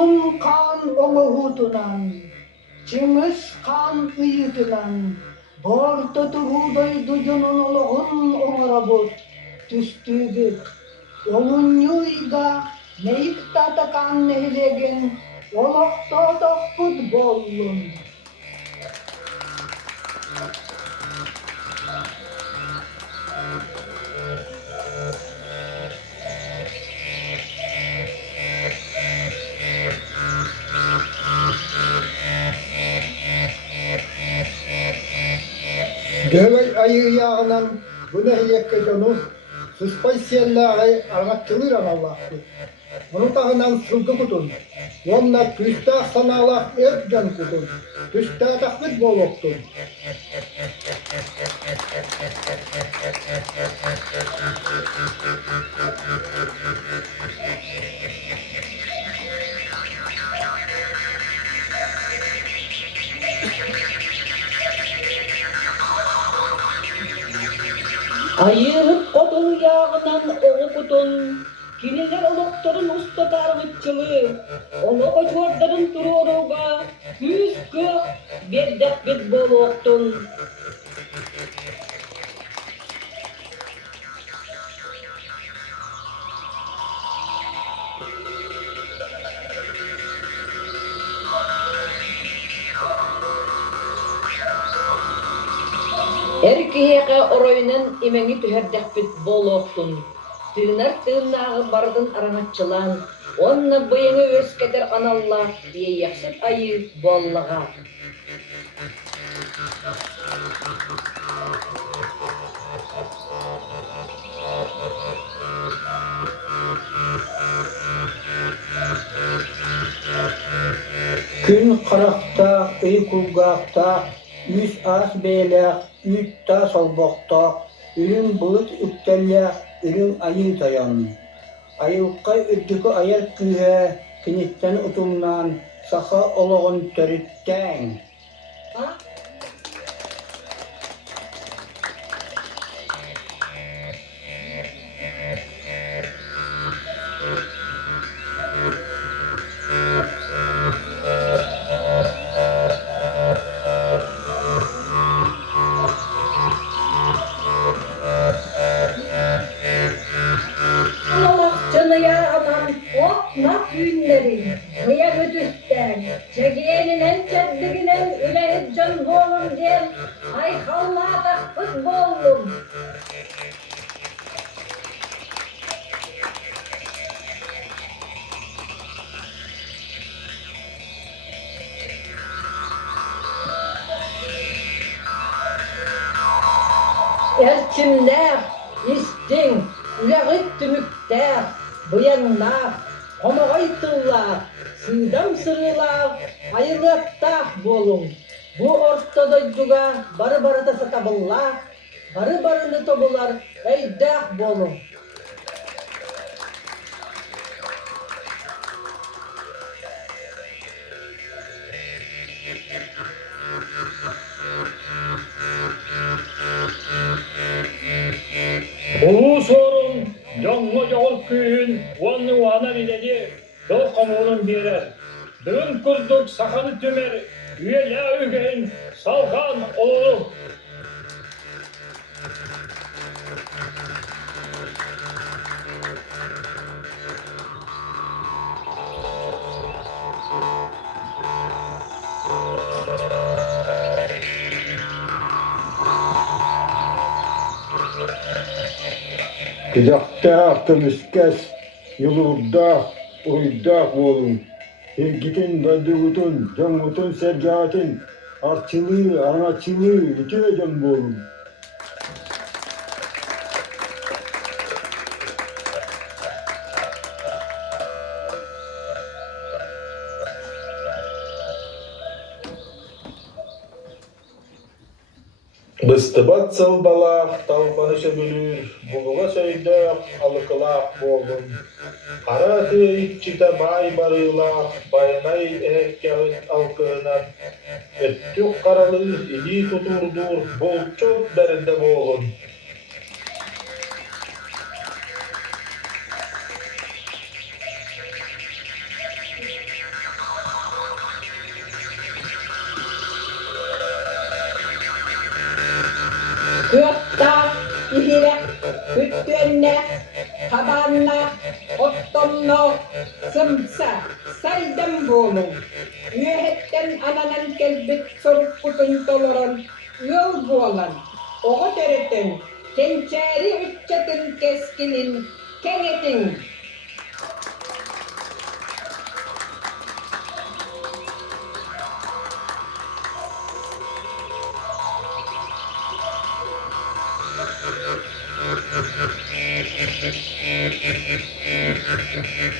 Tuğun kan oğutunan, Çingis kan ıyıtınan, Borta turuday duyunun oluğun oğara bot, Tüstügüt, onun yuyga, Neyik tatakan nehlegen, Olokta tokut bollun. Dövey ayı yağından bu nehliyekket onu sıspay siyallağı argatçılır Allah'tı. Onu tağından sılgı kutun. Onunla tüstağ sanalak ercan kutun. Tüstağ takbit boloktun. Ayığıp kodun yağından oğu kutun, kiniler olukturun usta targıtçılığı, onu koçuarların turu oruğa, yüz kök, berdek bir boloktun. Erkiyeke oroyunun imeni tüherdek bit boloktun. Tığınar tığınağı bardın aranatçılan, onna bıyını öskeder anallah diye yakşıt ayı bollağa. Gün qarakta, ıy kulgaqta, üs as beylaq, üt ta solboqta, ürün bulut üktellaq, ürün ayı tayan. Ayılqa üddükü ayar kühe, kinitten utumnan, saha oloğun törütten. Canıya aman oknak günleri, kıya ödüsten, çekiyenin en çeddiginen ülehip can bolun diyen, ay kallâ takbıt bollum. Elçimler, istin, üleğit tümükler, bıyanlar, homogaytıllar, sıydam sırılar, hayırlıkta bolun. Bu ortada duga barı barıda satabıllar, barı barını tobular, eydah bolun. Bu sorun yanma yağır köyün onu vana biledi dol kamuğunun birer. Dığın kurduk sakanı tümer üyela ügeyin salkan olur. Kızakta, kımıskes, yılurda, uyda bolun. Gitin badugutun, camutun sergatin, arçılığı, anaçılığı, itirecen bolun. Быстыбат сылбалақ, талпанышы бүлір, бұлыға сөйдіқ, алықылақ болдым. Қара түйіп чита бай барылақ, байнай әреккеғыт алқығынан. Өттік қаралы иди тұтурдур, болчот бәрінде болын. Kyotta, ihire, hüttüenne, tabanna, ottomno, sımsa, saydam bolun. Üyehetten ananan kelbet sorup kutun toloron, yol bolan. Oğut ereten, kençeri ütçatın keskinin, kengetin.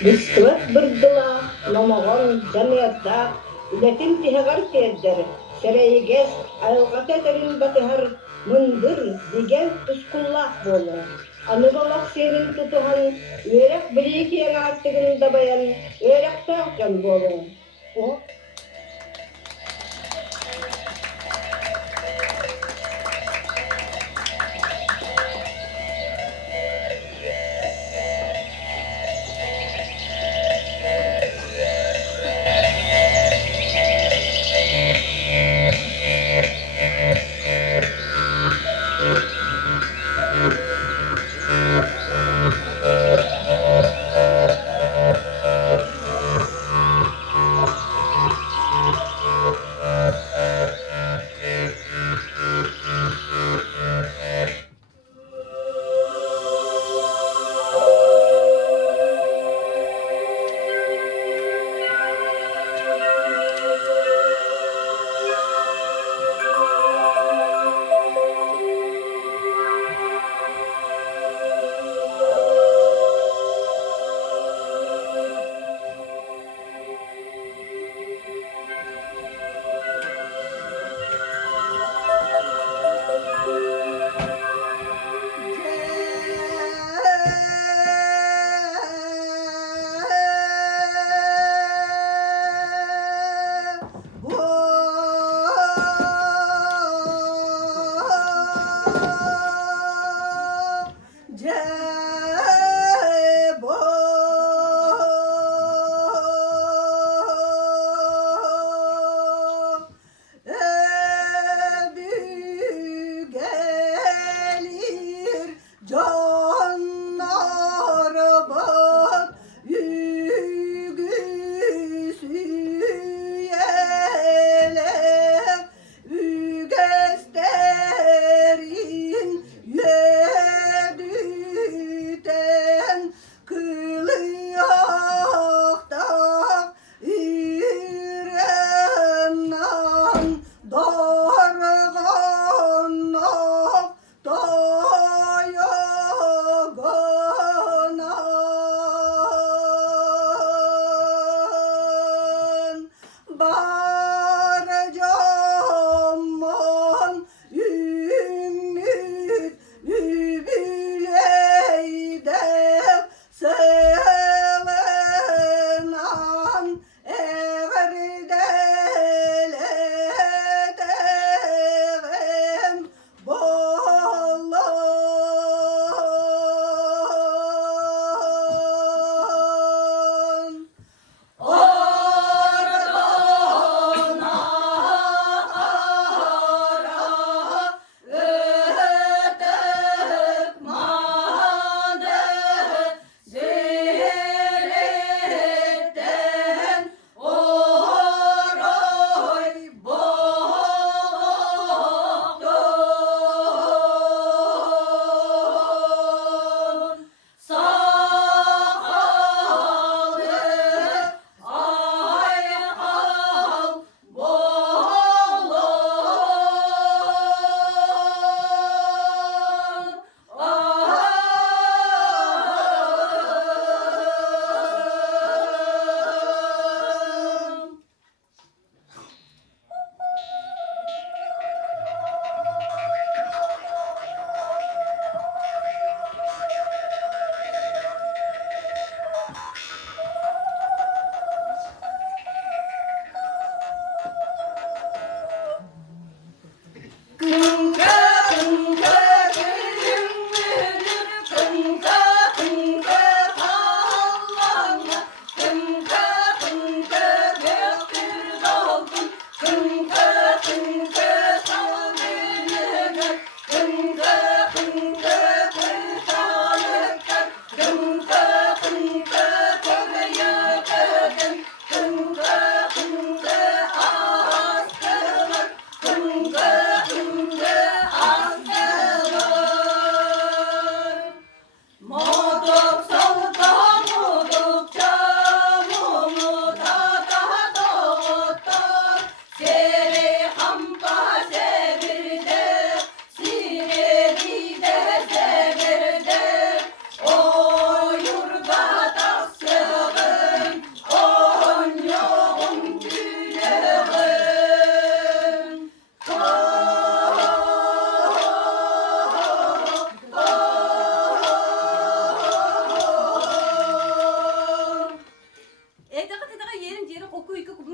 Быстылык бырдыла, номогон жамиятта, үлетин тиһагар тиэрдер, серейгес айылгата этерин батыһар мындыр диген тускуллаах буолу. Аныбалак сенин тутухан, үөрек билиикиэҥ ааттыгын дабаян, үөректаах дьон буолу. O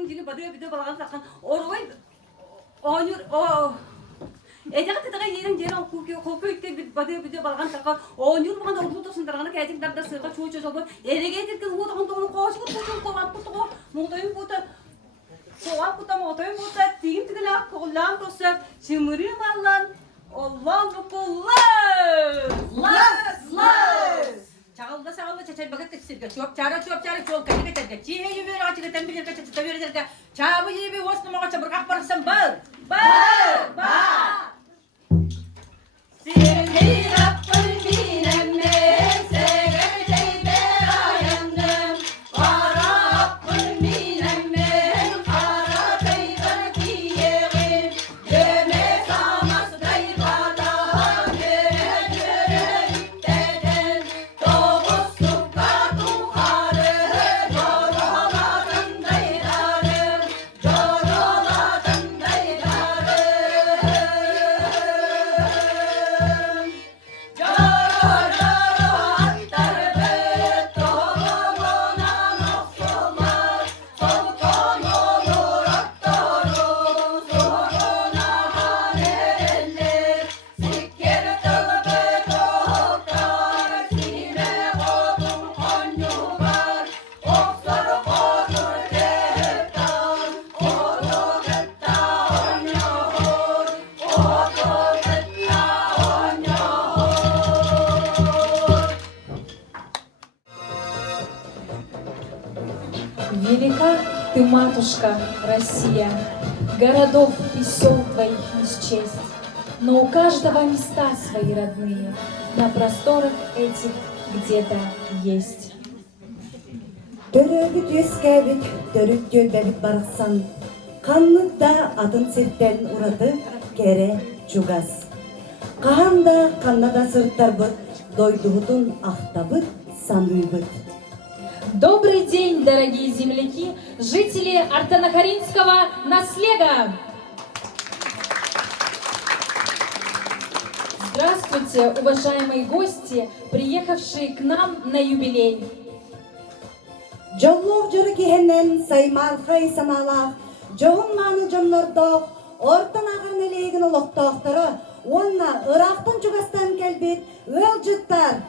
Ленин жиги бадыя бидэ балган сакан орой онюр о эдега тетега ерин жерин колку итте бадыя бидэ балган сакан онюр баган орду тосундаргана кайдик дарда сыга чуучу жолбо эреге теткен уутаган тогун кошку кучун колап кутуго мугдайын бута соап бута мугдайын бута тигин тигин ак коллан тоса чимыри маллан Оллан Чағалда сағалда чачай багат кесірге, чуап чара чуол кәне кетерге, чие жібер ачығы тәмбілер кәчеті тәбердерге, чабы жібе осынымаға чабырғақ барықсан бар! Сирли раппын минеммен, сәгірдей бер аянным, қара аппын минеммен, қара тайғыр киегім, дөме самасдай бада, дөме биттеден, тоғыз сукка тухары, жороладың дайдарым, жороладың дайдарым. Велика ты, матушка, Россия, городов и сел твоих не счесть, но у каждого места свои родные, на просторах этих где-то есть. Төрөбүт өскәбит, төрүп жөдәбит барықсан, қаннықта атын сеттен ұрады кере чугас. Қағанда қаннада сырттар бұд, дойдуғытын ақтабыт, сануйбыт. Добрый день, дорогие земляки, жители Артанахаринского наслега! Здравствуйте, уважаемые гости, приехавшие к нам на юбилей. Жоллоқ жыры кехеннен саймалқай саналақ, жоғын маны жонлордоқ, ортан ағырын әлегін олықтоқтары, онна ырақтын жүгастан кәлбет, өл жыттар.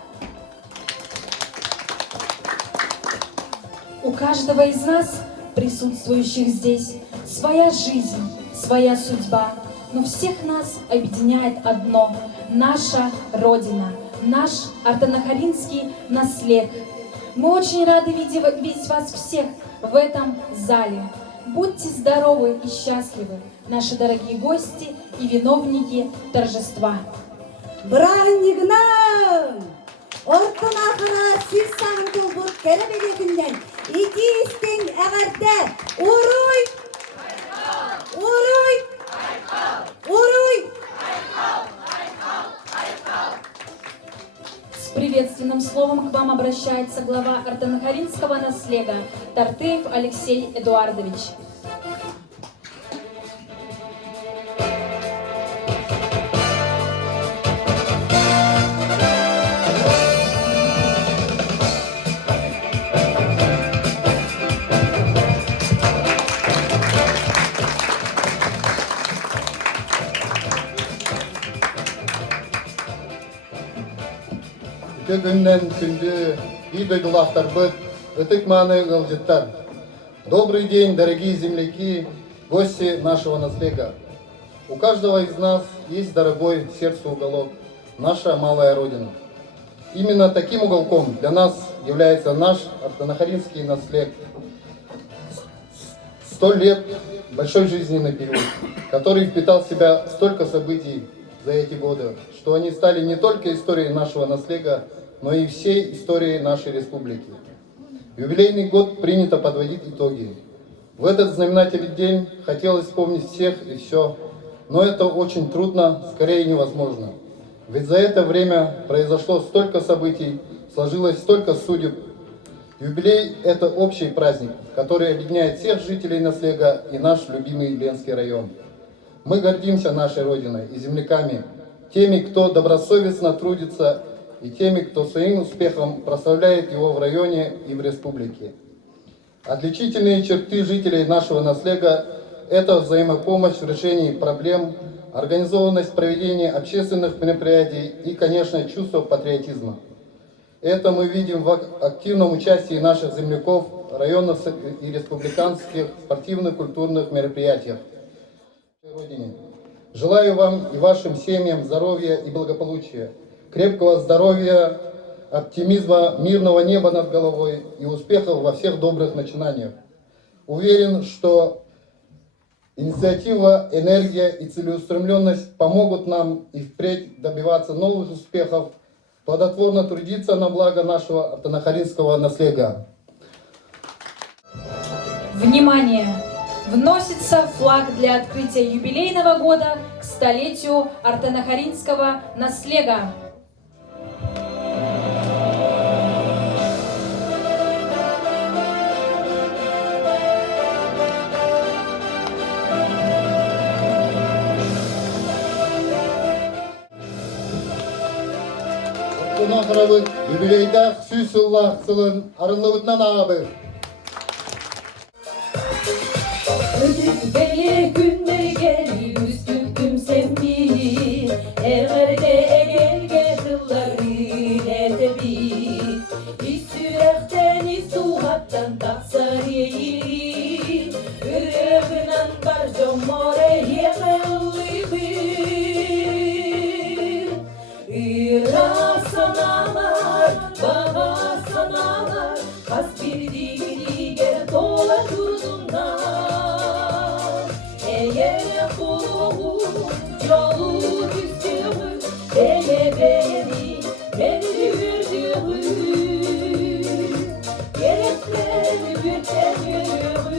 У каждого из нас, присутствующих здесь, своя жизнь, своя судьба, но всех нас объединяет одно – наша Родина, наш Артанахаринский наслег. Мы очень рады видеть вас всех в этом зале. Будьте здоровы и счастливы, наши дорогие гости и виновники торжества. Бранигнам! Ортан ақыра сіз саңды бұл кәрібелегінден, иті істен әғарда, ұруй! Уруй! Уруй! С приветственным словом к вам обращается глава Артанахаринского наслега Тартеев Алексей Эдуардович. Күннен күнді үйді дұлақтар бұд, үтік маны ғылжыттар. Добрый день, дорогие земляки, гости нашего наслега. У каждого из нас есть дорогой сердцу уголок, наша малая Родина. Именно таким уголком для нас является наш Артанахаринский наслег. 100 лет большой жизненный период, который впитал в себя столько событий за эти годы, что они стали не только историей нашего наслега, но и всей историей нашей республики. В юбилейный год принято подводить итоги. В этот знаменательный день хотелось вспомнить всех и все, но это очень трудно, скорее невозможно. Ведь за это время произошло столько событий, сложилось столько судеб. Юбилей – это общий праздник, который объединяет всех жителей наслега и наш любимый Ленский район. Мы гордимся нашей Родиной и земляками, теми, кто добросовестно трудится, и теми, кто своим успехом прославляет его в районе и в республике. Отличительные черты жителей нашего наследия – это взаимопомощь в решении проблем, организованность проведения общественных мероприятий и, конечно, чувство патриотизма. Это мы видим в активном участии наших земляков в районных и республиканских спортивных культурных мероприятиях. Родине. Желаю вам и вашим семьям здоровья и благополучия, крепкого здоровья, оптимизма, мирного неба над головой и успехов во всех добрых начинаниях. Уверен, что инициатива, энергия и целеустремленность помогут нам и впредь добиваться новых успехов, плодотворно трудиться на благо нашего артанахаринского наследия. Внимание! Вносится флаг для открытия юбилейного года к столетию артанахаринского наследия. Артанахарабы юбилейда сүйсіллах сылын арылыбытнан ағабы. Ötüp günleri gelip üstüktüm sevmi Ergerde egelge kılları netebi İstürekten istuhattan taksariyi Ürevinen barcam moreye kıllıbir İrasanalar, bahasanalar Has bir diğer dola durdunlar Eğer kuluğum yolu düzdüğüm Beni yürüdüğüm Gerekleri bütemiyorum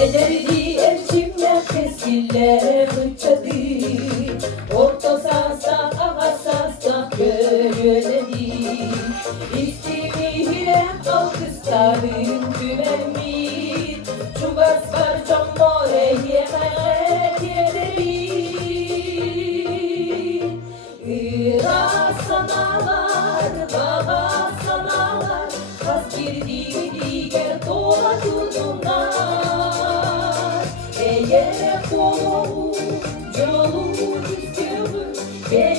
Ederdi elçimler keskillere bıçadı Orta sağsak ağa sağsak böyledi İstimihrem alkısların güvenmi Çubas var can moreye hayret yedebi Irasanalar, bahasanalar Has girdi diğer dola durdunlar Eğer koluğum yolu düzdüğüm ben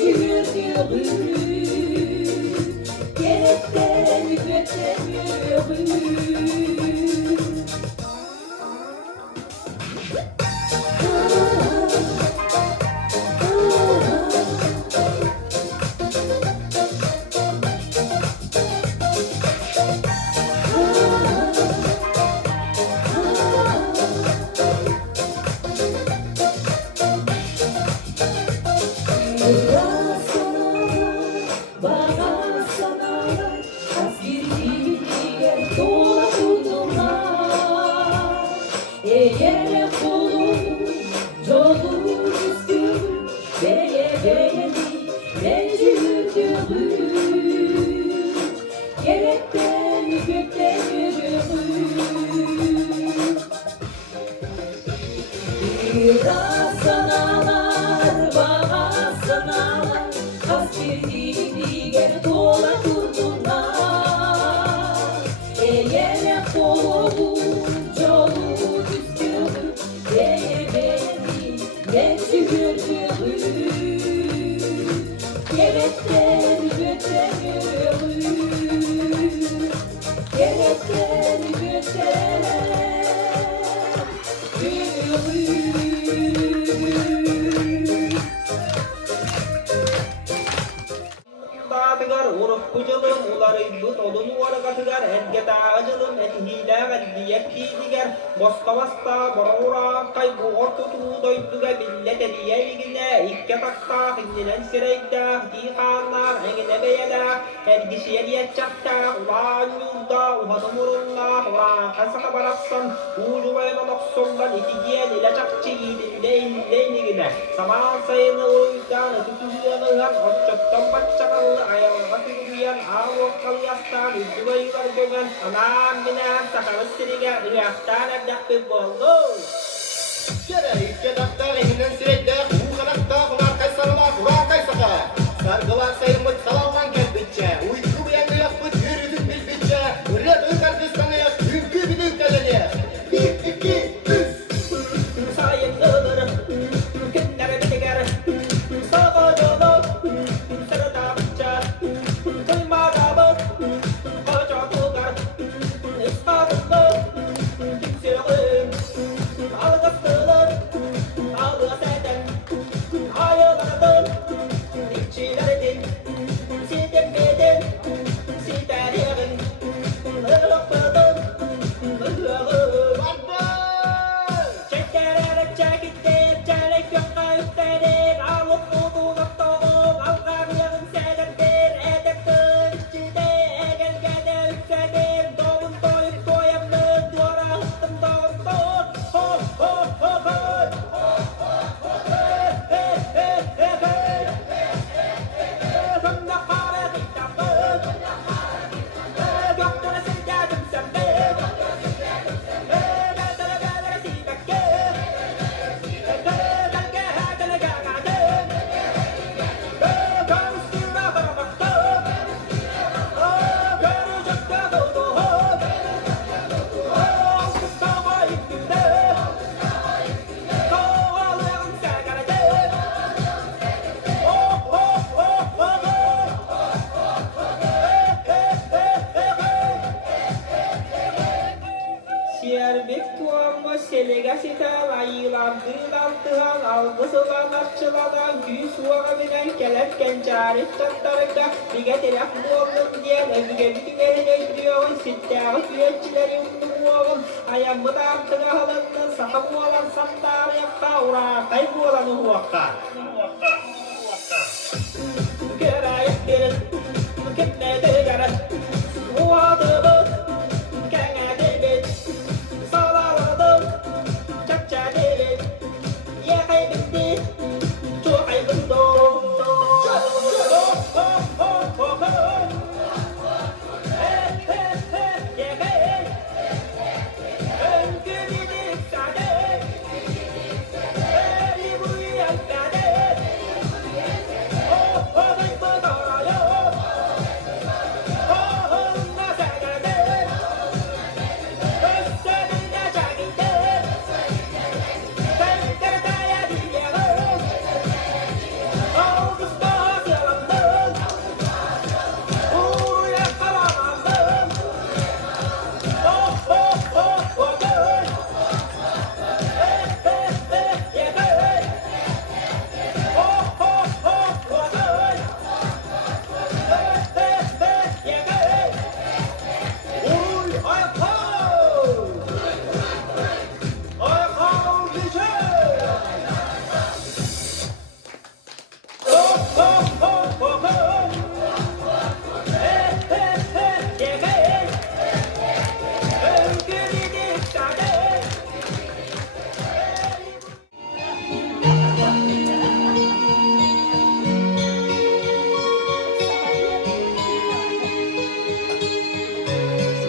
yürüdüğüm Gerekten götürüyorum Eğer kulum yolu düzdüğüm ben yürüdüğüm Gerekten gökten yürüdüğüm İrasanalar, bahasanalar Has bir diğer dola durdular Eğer koluğum yolu düzdüğüm ben yürüdüğüm Gerekten götürüyorum Gerekten Dağıtıgar urup kucalım uları but odun vargatıgar edgeta acılım et hile gaddiyet didiger Boskavasta borura kaybu ortutu doyduga billete diyeyligine ikke takta hinninen sireyde dihanlar engine beyede ergişiye diyetçakta ulan yurda uhanımurunla ulan kasaka barassan ucu ve noksundan itigiyen ile çakçı yidinde illeyni ede. Saman sayını uydan tutuyanıhan otçottan başçakalı ayarına tüyüyen ağır kalyastan üzdübayılar gömen anam binen sakalı siriga ıyaktan edek bir bollu. Kedakta rehinen sürekli uğanakta hunar kaysarlar hurar kaysaka. Sargılar sayımıt salallan kelbitçe. Uyku biyen yapıt yürüdük bilbitçe. Üret uykardistanı yaş ünkü bidük kalene. 1, 2, 3. Sayın ılır, günler bitiger, sağa dolu, sırada bıçar, kıymada bak, koca tugar, İstanbul'da, kimseğim, algıstılır, algıs eden, ayılardın, iççilerin, sidemedin, siderin, ılıkladın, ılığı. Çekerek çekittir, çelik yokta üstelik, alıp bulduğunuz doğum, algarların sedettir, edeptir, içinde, egelgede yükselir, doğun doyup doyamlı, duvara hıttım doğun doğun, ho ho ho ho, hey hey hey hey hey, hımda kare kitapı, göktere silgedim sembek, bedere bedere sibekke, Şerbet tuğanma selega sitar ayılandılar tıhan algısılan akçıladan güy suağa binen kelepken çaret çatlarında Biga telef muğalım diyen öbüge bütüverine gidiyorun sittahı süreççileri umdu muğalım ayağımı da artığı halında saha muğalan sandar yapta ura kaybu olanı huakka Kırayıp derin kipne dögerin Uğadı bu kenge debit Salalardım çakça debit Yeğe bitti Çoğay bındo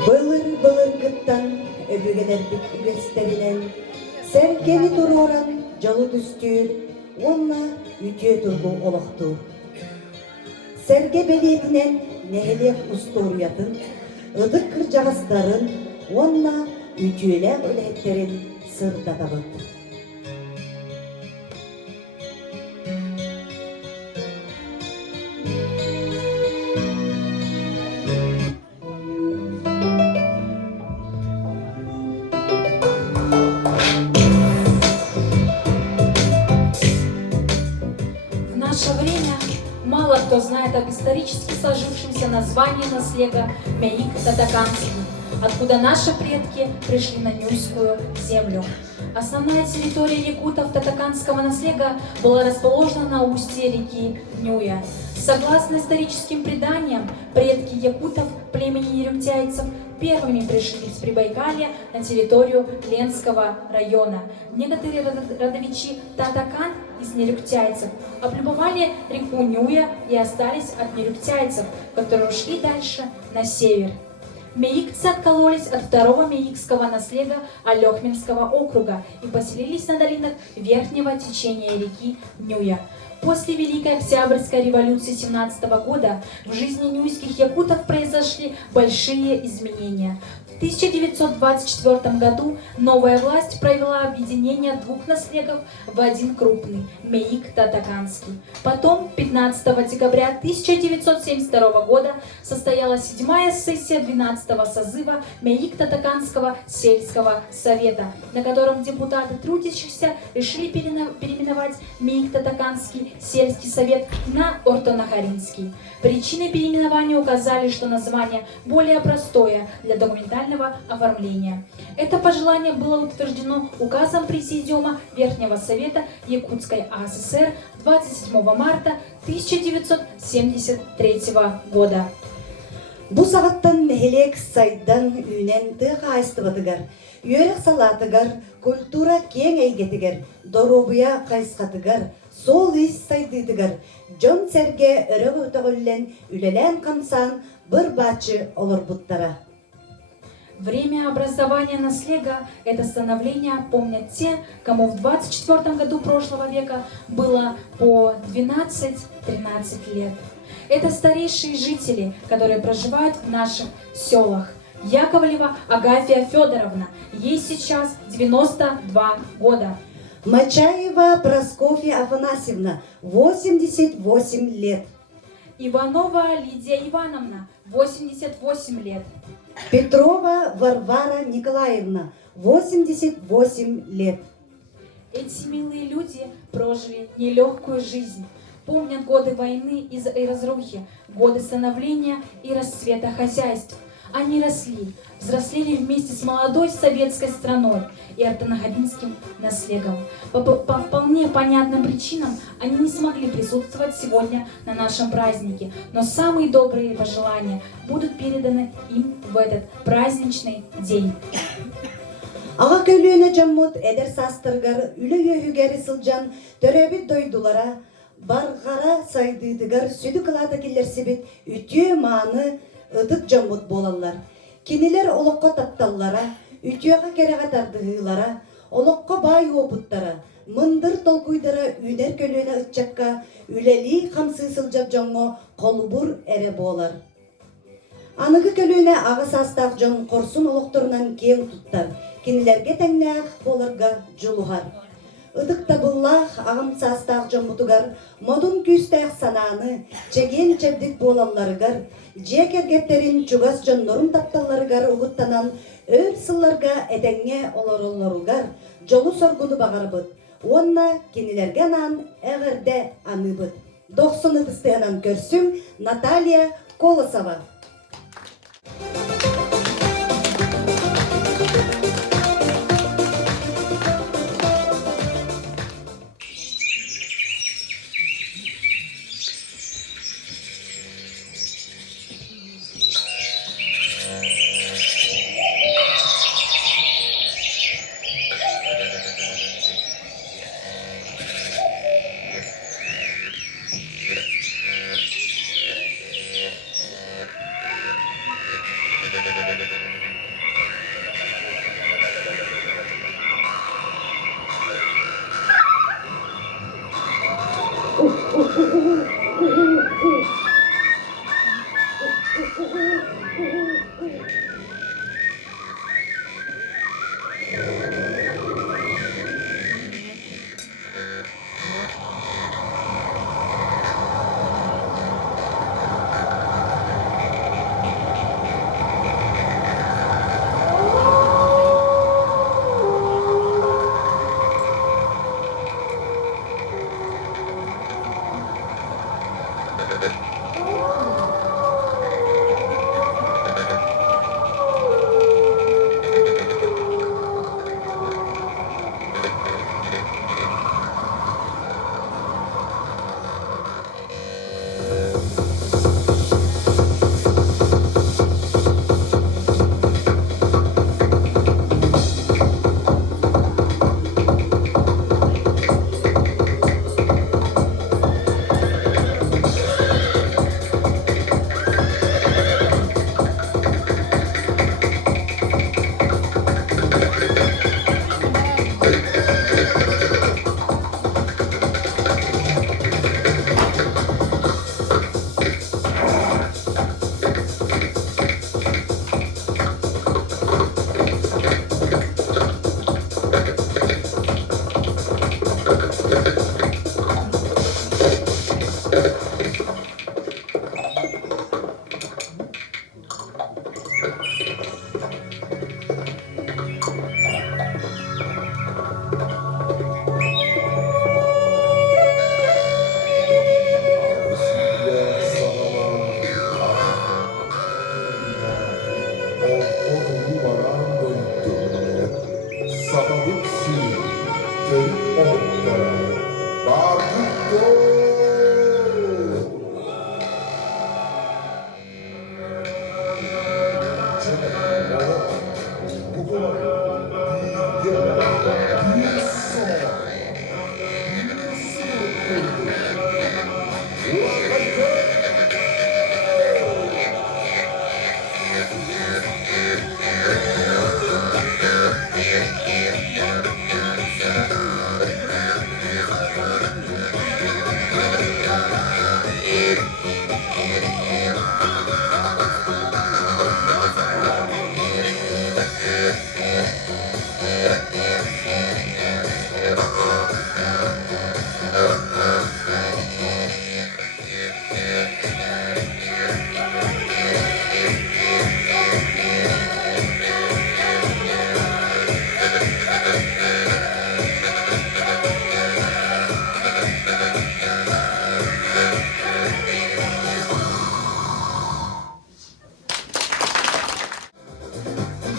Былыр былыр кыттан өбүгелер бит үгестеринен серкени туруран жолу түстүр онна үтүө тургу олохтур серге белетинен нехелек устуруятын ыдык кыржагастарын онна үтүөлек үлеттерин сырдатабыт В наше время мало кто знает об исторически сложившемся названии наследия Меик-Татаканский, откуда наши предки пришли на Нюйскую землю. Основная территория якутов татаканского наследия была расположена на устье реки Нюя. Согласно историческим преданиям, предки якутов племени нерептяйцев первыми пришли с Прибайкалья на территорию Ленского района. Некоторые родовичи Татакан из нерюктяйцев, облюбовали реку Нюя и остались от нерюктяйцев, которые ушли дальше на север. Меикцы откололись от второго меикского наслега Алехминского округа и поселились на долинах верхнего течения реки Нюя. После Великой Октябрьской революции 17 года в жизни нюйских якутов произошли большие изменения. В 1924 году новая власть провела объединение двух наслегов в один крупный – Меик-Татаканский. Потом, 15 декабря 1972 года, состоялась 7-я сессия 12-го созыва Меик-Татаканского сельского совета, на котором депутаты трудящихся решили переименовать Меик-Татаканский сельский совет на Ортонахаринский. Причиной переименования указали, что название более простое для документального оформления. Это пожелание было утверждено указом Президиума Верхнего Совета Якутской АССР 27 марта 1973 года. Бу сағаттан мәхелек сайдан үнен тық айстыбатыгар, үйерек салатыгар, культура кең әйгетігер, доробуя қайсқатыгар, сол ис сайдыдыгар, жон сәрге өрі өтіғілен үлелен қамсан бір бачы олар бұттара. Время образования наслега – это становление помнят те, кому в 24 году прошлого века было по 12-13 лет. Это старейшие жители, которые проживают в наших селах. Яковлева Агафья Федоровна, ей сейчас 92 года. Мачаева Прасковья Афанасьевна, 88 лет. Иванова Лидия Ивановна, 88 лет. Петрова Варвара Николаевна, 88 лет. Эти милые люди прожили нелегкую жизнь. Помнят годы войны и разрухи, годы становления и расцвета хозяйств. Они росли, взрослели вместе с молодой советской страной и ортонахаринским наследом. По вполне понятным причинам они не смогли присутствовать сегодня на нашем празднике, но самые добрые пожелания будут переданы им в этот праздничный день. Аға көйлөне жаммут эдер састыргар, үлі өйігері сылжан, төрәбіт дойдулара, барғара сайдыдыгар, сүді қылады келер себет, үтіе маны ыдык жаммут болалар. Кенелер олыққа тапталлара, үтіеға кереға тардығылара, олыққа бай опыттара, мындыр толкуйдара үнер көйлөне ұтчакка, үләли қамсы сылжап жоңго қолыбур әрі болар. Анығы көлөне аға састақ жон қорсын олықтырынан кең тұттар. Кенелерге тәңнәқ болырға жулуғар. Ыдық табыллақ ағым састақ жон мұтығар, модун күстәқ сананы, чеген чәбдік болаларығар, жек әргеттерін чугас жон норым тапталарығар ұғыттанан, өр сылларға әдәңе оларыларығар, жолу соргуны бағарбыд. Онна кенелерге нан әғірді аныбыд. 90 тыстығынан көрсім Наталья Колосова.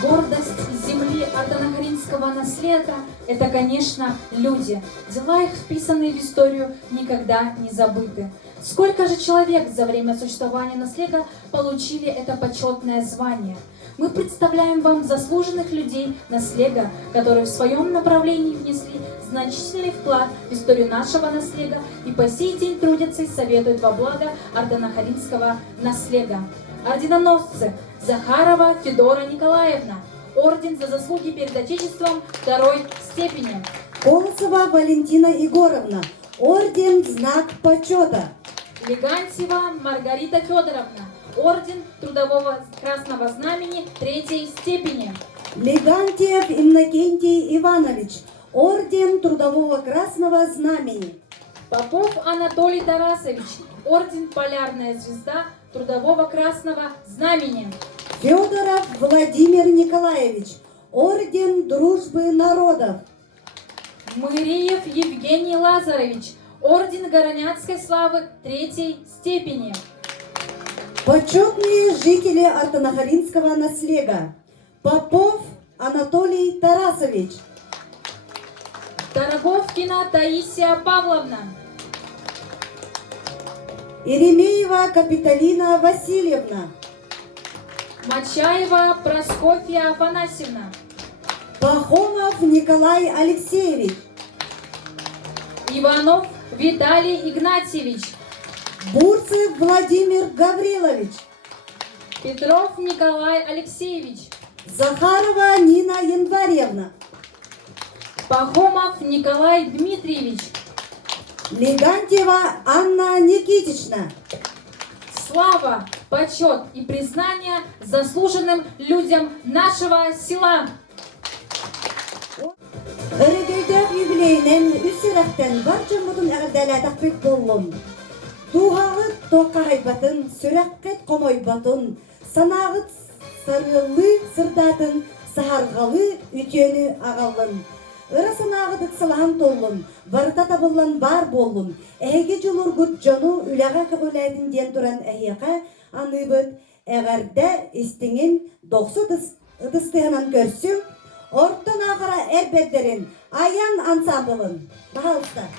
Гордость земли артанахаринского наследия – это, конечно, люди. Дела их, вписанные в историю, никогда не забыты. Сколько же человек за время существования наследия получили это почетное звание? Мы представляем вам заслуженных людей наследия, которые в своем направлении внесли значительный вклад в историю нашего наследия и по сей день трудятся и советуют во благо артанахаринского наследия. Орденоносцы Захарова Федора Николаевна, орден за заслуги перед Отечеством второй степени. Колосова Валентина Егоровна, орден «Знак почета». Легантьева Маргарита Федоровна, орден Трудового Красного Знамени третьей степени. Легантьев Иннокентий Иванович, орден Трудового Красного Знамени. Попов Анатолий Тарасович, орден Полярная Звезда Трудового Красного Знамени. Федоров Владимир Николаевич, орден Дружбы народов. Мыриев Евгений Лазарович, орден Городнянской славы третьей степени. Почетные жители артанахаринского наследия. Попов Анатолий Тарасович. Торговкина Таисия Павловна. Иремеева Капитолина Васильевна. Мачаева Проскофья Афанасьевна. Пахомов Николай Алексеевич. Иванов Виталий Игнатьевич. Бурцев Владимир Гаврилович. Петров Николай Алексеевич. Захарова Нина Январевна. Пахомов Николай Дмитриевич. Легантьева Анна Никитична. Слава, почет и признание заслуженным людям нашего села. Өрөгөйдөк юбилейнен үсірақтен барча мұтын әғдәлі тақпет болуын. Туғағыт тоққа хайбатын, сүрәққет қомой батын, санағыт сарылы сырдатын, сахарғалы үтені ағалын. Ыра санағыт ұқсылаған толын, барыта табылын бар болын. Әйге жылыр күт жону үләға көгіләйдін ден тұран әйеқа аныбыт, әғәрді істіңін 90 ыдыстығынан көрсің, Орттан ағыра әрбеттерін, аян ансамблын. Бағалыстар.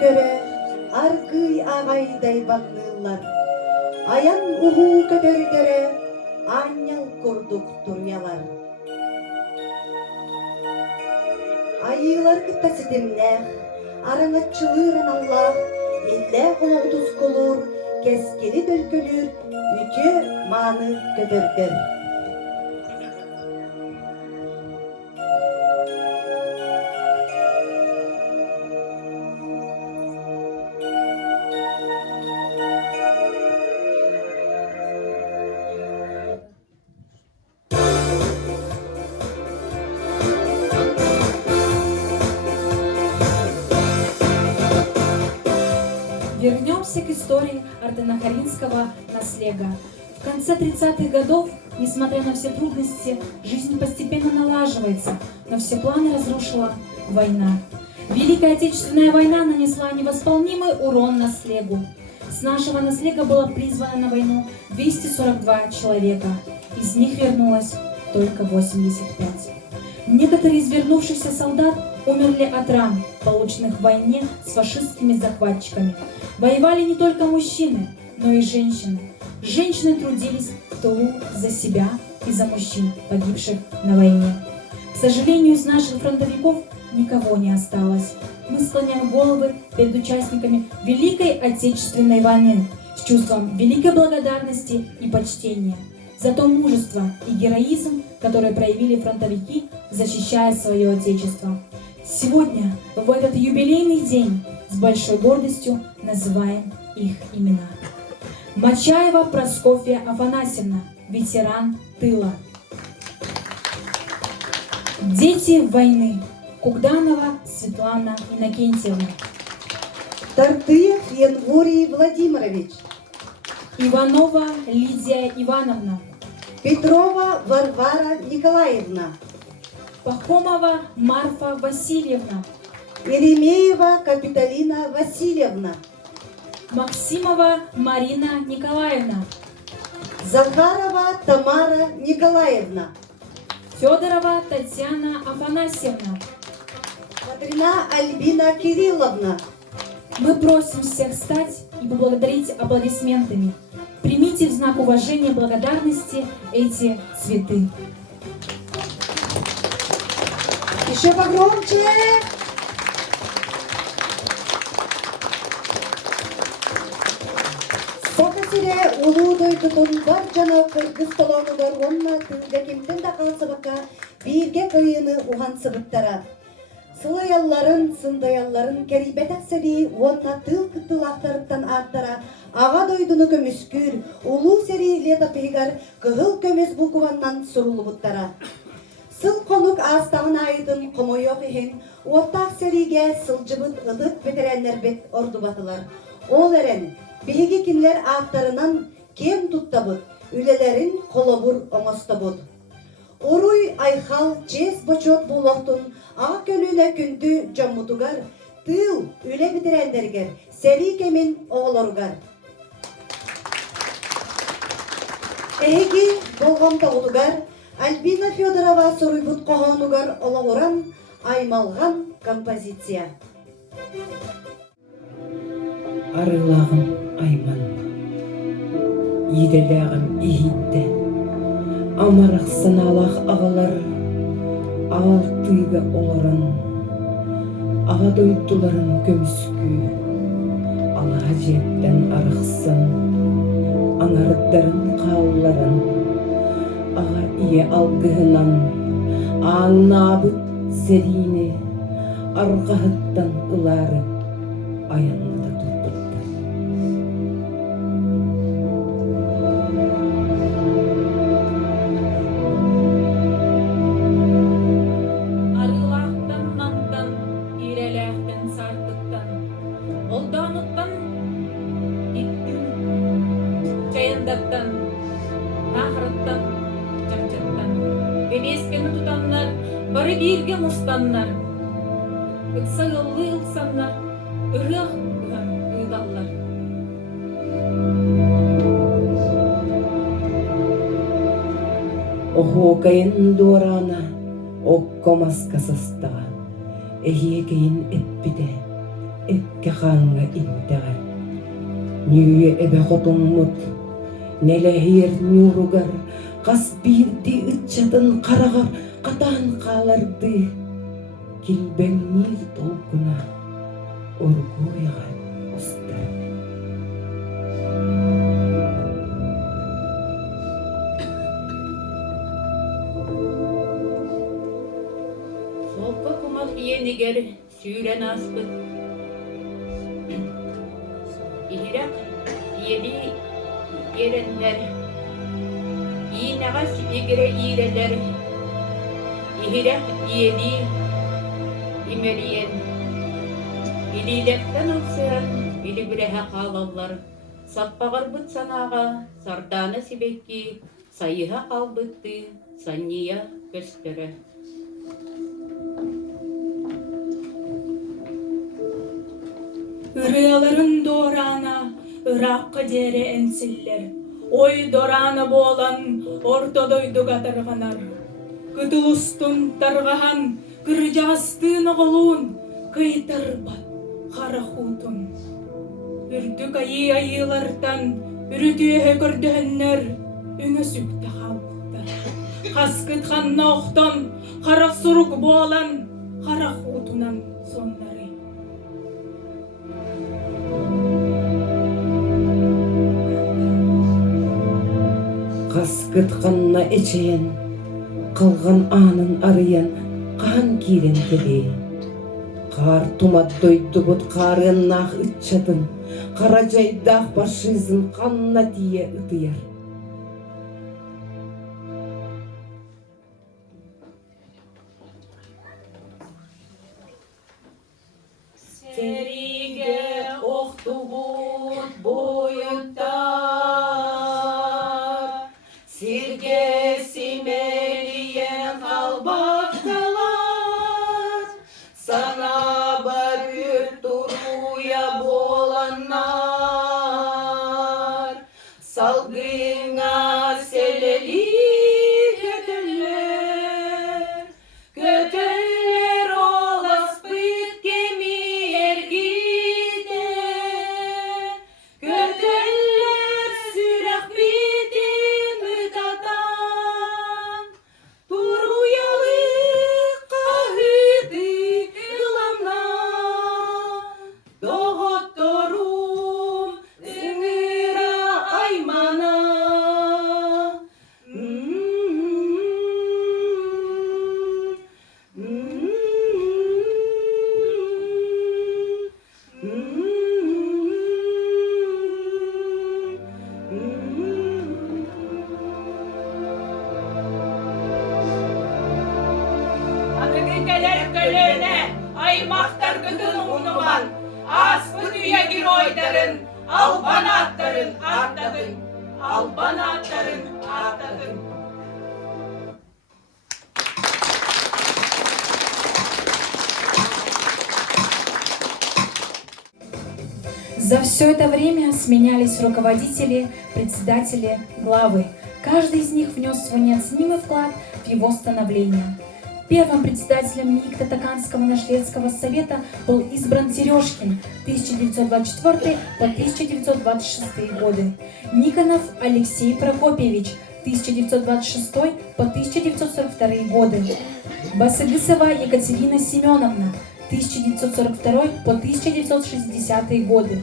көре, аргый ағайдай бағнылар. Аян уху көтөргөрө, аннял курдук турялар. Айылар кытта сетемнех, араңатчылырын Аллах, элле кологутус колур, кескели дөлкөлүр, үтө маны көтөргөр. Вернемся к истории арденнахаринского наслега. В конце 30-х годов, несмотря на все трудности, жизнь постепенно налаживается, но все планы разрушила война. Великая Отечественная война нанесла невосполнимый урон наслегу. С нашего наслега было призвано на войну 242 человека, из них вернулось только 85. Некоторые из вернувшихся солдат умерли от ран, полученных в войне с фашистскими захватчиками. Воевали не только мужчины, но и женщины. Женщины трудились в тылу за себя и за мужчин, погибших на войне. К сожалению, из наших фронтовиков никого не осталось. Мы склоняем головы перед участниками Великой Отечественной войны с чувством великой благодарности и почтения за то мужество и героизм, которые проявили фронтовики, защищая свое Отечество. Сегодня, в этот юбилейный день, с большой гордостью называем их имена. Мачаева Проскофья Афанасьевна, ветеран тыла. Дети войны. Кугданова Светлана Иннокентьевна. Тартыев Янвурий Владимирович. Иванова Лидия Ивановна. Петрова Варвара Николаевна. Пахомова Марфа Васильевна. Еремеева Капиталина Васильевна. Максимова Марина Николаевна. Захарова Тамара Николаевна. Федорова Татьяна Афанасьевна. Катрина Альбина Кирилловна. Мы просим всех встать и поблагодарить аплодисментами. Примите в знак уважения и благодарности эти цветы. Еще погромче. Сокасире улуудай тутун бар жана кыргыз толонугар онна тылга кимтен да калсыбакка бирге кыйыны уган сыбыттара. Сылыялларын, сындаялларын керибетексери онна тыл кытылактарыттан аттара ага дойдуну көмүскүр улуу сери летапыгар кыгыл көмөс букуваннан сурулубуттара. Сыл конук астагын айдын комойок ихин оттак сериге сылжыбыт ыдык ветереннербет ордубатылар. Ол эрен биһиги кинилер аттарынан кем туттабыт, үлелерин колобур оңостобут. Оруй айхал чес бочот булоктун ага көнүнө күндү жоммутугар тыл үле битерендергер сери кемин оголоругар. Эги болгомтогутугар Альбина Федорова соруйбут когонугар олоғуран аймалган композиция. Арылағым айман, иделәғым ихитте, амарық сыналақ ағалар, алтыға оларын, аға дойдуларын көміскү, алаға жеттен арықсын, аңарыттарын қауларын, аға ие алғығынан, аңнабыт серіне, арғағыттан ұлары, аянлыда тұрпытты. Арылақтан нантан, иреләқтен сартыттан, олданыттан, чаяндаттан, нахырыттан, жамчаттан, бенескені тұтаннар, бары бирге мұстаннар, ықсағылы ылсаннар, ұрық ұйдаллар. Ohokayın duvarana, okkomas kasasta, ehiyekayın eppide, экке ханга интега. Нүйе эбе хотуммут, нелехир нюругар, қас бирди ытчатын қарағар, қатан қаларды. Килбеңнир толкуна, оргуяга устар. Солқа кумал иенигер сүйрен аспыт. Ihirek iyeli yerenler. İğneğe sipigire iğreler. Ihirek iyeli imeriyen. İlilekten olsayan bilibirehe kalallar. Sappağır bıt sanağa sardana sibekki sayıha kalbıttı sanniya göstere. Ürüyaların doğrana, Irak'a dere ensiller. Oy dorana boğulan, ortadoyduga targanar. Kıtılustun targahan, kırcağıstığın oğlun, kıytarbat, harahutun. Ürdük ayılardan, ürütüye gördüğünler, üne sükte halkta. Kaskıtkan nohtan, haraf suruk boğulan, harahutunan sonları. Kaskıtkanna eçeyen, kılgan anın arıyan, kan kiren kede. Kar tumat doydu bot karın nah ıtçadın, karacaydah başızın kanna diye ıtıyar. Serige ohtubut boyutta, sirgesi meliyen kalbaktalar, sana barüt duruya bolanlar, salgına seleli götürler, götürler olas bit gemi ergide, götürler sürek bitin mütatan, duruyalı kahıdı ılamna, doğuttorum ınıra aymana. Anıgıkeler kölüne, aymaqtar gıdın unuman, aspı düye gir oydarın, albana atların artadın, albana atların artadın. За все это время сменялись руководители, председатели, главы. Каждый из них внес свой неоценимый вклад в его становление. Первым председателем Никто-Токанского наследского совета был избран Сережкин 1924 по 1926 годы, Никонов Алексей Прокопьевич 1926 по 1942 годы, Басыгысова Екатерина Семеновна 1942 по 1960 годы,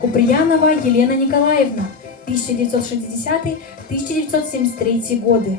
Куприянова Елена Николаевна 1960-1973 годы,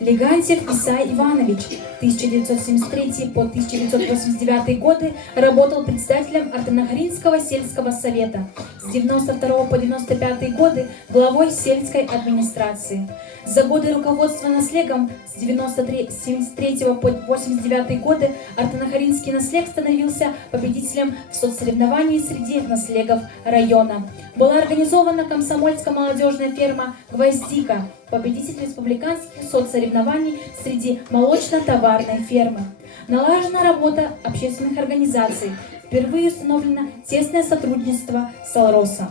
Легантьев Исай Иванович 1973 по 1989 годы работал председателем Артанахринского сельского совета, с 1992 по 1995 годы главой сельской администрации. За годы руководства наслегом с 1973 по 1989 годы Артанахринский наслег становился победителем в соцсоревновании среди наслегов района. Была организована комсомольско-молодежная ферма «Гвоздика», победитель республиканских соцсоревнований среди молочно-товарной фермы. Налажена работа общественных организаций. Впервые установлено тесное сотрудничество с Алросом.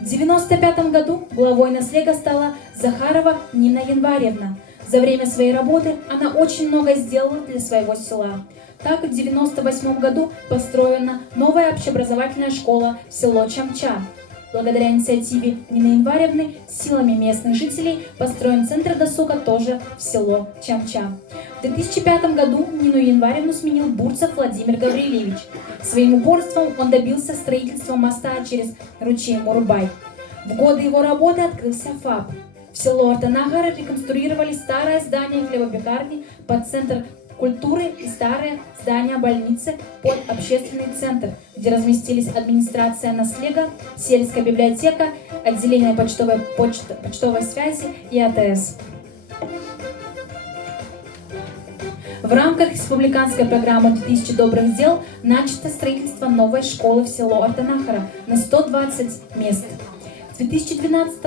В 1995 году главой наслега стала Захарова Нина Январевна. За время своей работы она очень много сделала для своего села. Так в 1998 году построена новая общеобразовательная школа в село Чамча. Благодаря инициативе Нины Январевны силами местных жителей построен центр досуга тоже в село Чамча. В 2005 году Нину Январевну сменил Бурцев Владимир Гаврилевич. Своим упорством он добился строительства моста через ручей Мурбай. В годы его работы открылся ФАП. В село Артанахара реконструировали старое здание хлебопекарни под центр культуры и старое здание больницы под общественный центр, где разместились администрация наслега, сельская библиотека, отделение почтовой связи и АТС. В рамках республиканской программы 2000 добрых дел начато строительство новой школы в село Артанахара на 120 мест. С 2012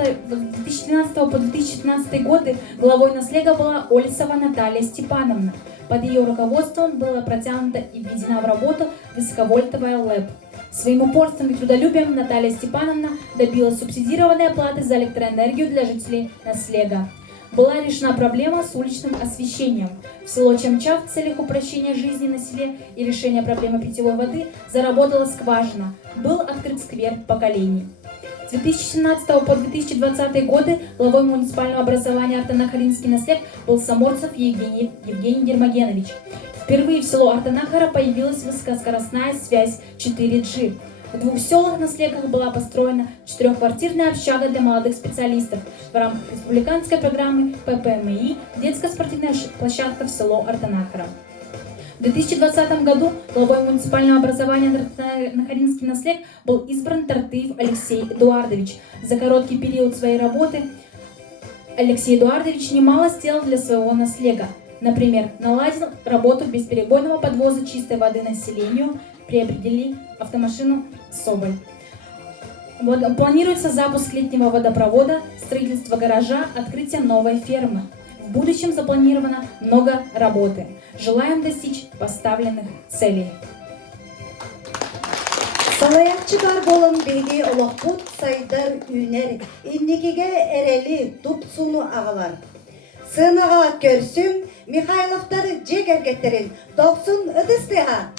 по 2015 годы главой наслега была Олесова Наталья Степановна. Под ее руководством была протянута и введена в работу высоковольтовая ЛЭП. Своим упорством и трудолюбием Наталья Степановна добилась субсидированной оплаты за электроэнергию для жителей наслега. Была решена проблема с уличным освещением. В село Чамча в целях упрощения жизни на селе и решения проблемы питьевой воды заработала скважина. Был открыт сквер поколений. С 2017 по 2020 годы главой муниципального образования Артанахаринский наслег был Саморцев Евгений Гермогенович. Впервые в село Артанахара появилась высокоскоростная связь 4G. В 2 селах наслегах была построена 4-квартирная общага для молодых специалистов. В рамках республиканской программы ППМИ детско-спортивная площадка в село Артанахара. В 2020 году главой муниципального образования Артанахаринский наслег был избран Тартыев Алексей Эдуардович. За короткий период своей работы Алексей Эдуардович немало сделал для своего наслега. Например, наладил работу бесперебойного подвоза чистой воды населению, приобрели автомашину «Соболь». Планируется запуск летнего водопровода, строительство гаража, открытие новой фермы. В будущем запланировано много работы. Желаем достичь поставленных целей. Салаякчыгар болын беги олоқпут сайдар үнер, инникиге эрели туп суну ағалар. Сынаға көрсүң, Михайловтар жегергеттерин, доқсун ыдыстыға.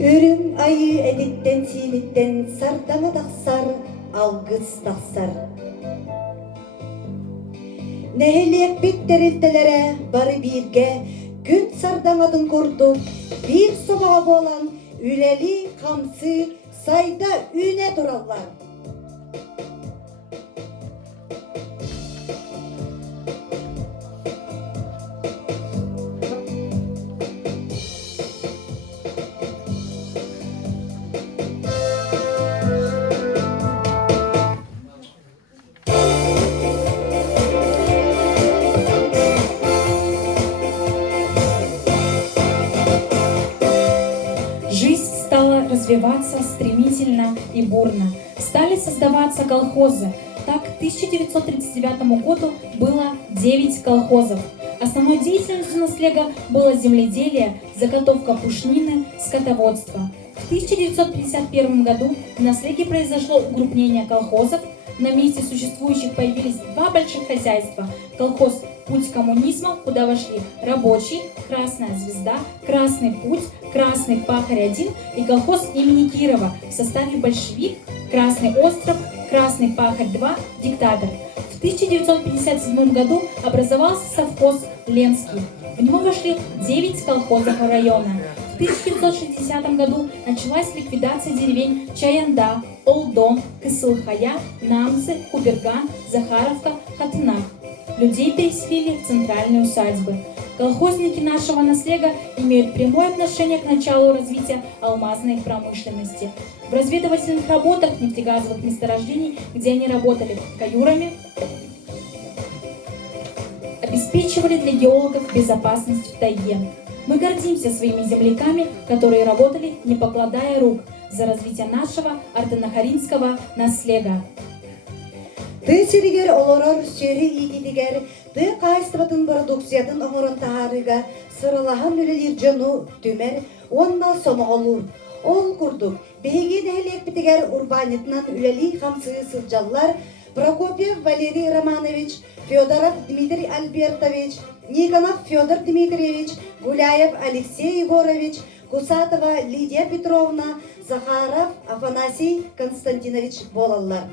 Ürün ayı edip Эбиттен сардаңа тақсар, алгыс тақсар. Нехелек биттерилтелере бары бирге, күн сардаңадын көрдік, bir собаға болан, үлели қамсы, сайда үне тұралар. Жизнь стала развиваться стремительно и бурно. Стали создаваться колхозы. Так, к 1939 году было 9 колхозов. Основной деятельностью наслега было земледелие, заготовка пушнины, скотоводство. В 1951 году в наслеге произошло укрупнение колхозов. На месте существующих появились два больших хозяйства. Колхоз «Путь коммунизма», куда вошли Рабочий, Красная Звезда, Красный Путь, Красный Пахарь-1 и колхоз имени Кирова в составе Большевик, Красный Остров, Красный Пахарь-2, Диктатор. В 1957 году образовался совхоз Ленский. В него вошли 9 колхозов района. В 1960 году началась ликвидация деревень Чаянда, Олдон, Кысылхая, Намцы, Куберган, Захаровка, Хатынах. Людей переселили в центральные усадьбы. Колхозники нашего наслега имеют прямое отношение к началу развития алмазной промышленности. В разведывательных работах нефтегазовых месторождений, где они работали каюрами, обеспечивали для геологов безопасность в тайге. Мы гордимся своими земляками, которые работали, не покладая рук, за развитие нашего артенахаринского наслега. Ты сиригер олорор сөрі игидигер, ты қайыстыбатын продукциятын оңырын тағарыға сырылахан үлелер жону түмер, онна соноғолур. Ол күрдік, бейген әлек бітігер урбанитынан үлели қамсы сылжаллар Прокопьев Валерий Романович, Федоров Дмитрий Альбертович, Никонов Федор Дмитриевич, Гуляев Алексей Егорович, Кусатова Лидия Петровна, Захаров Афанасий Константинович болалар.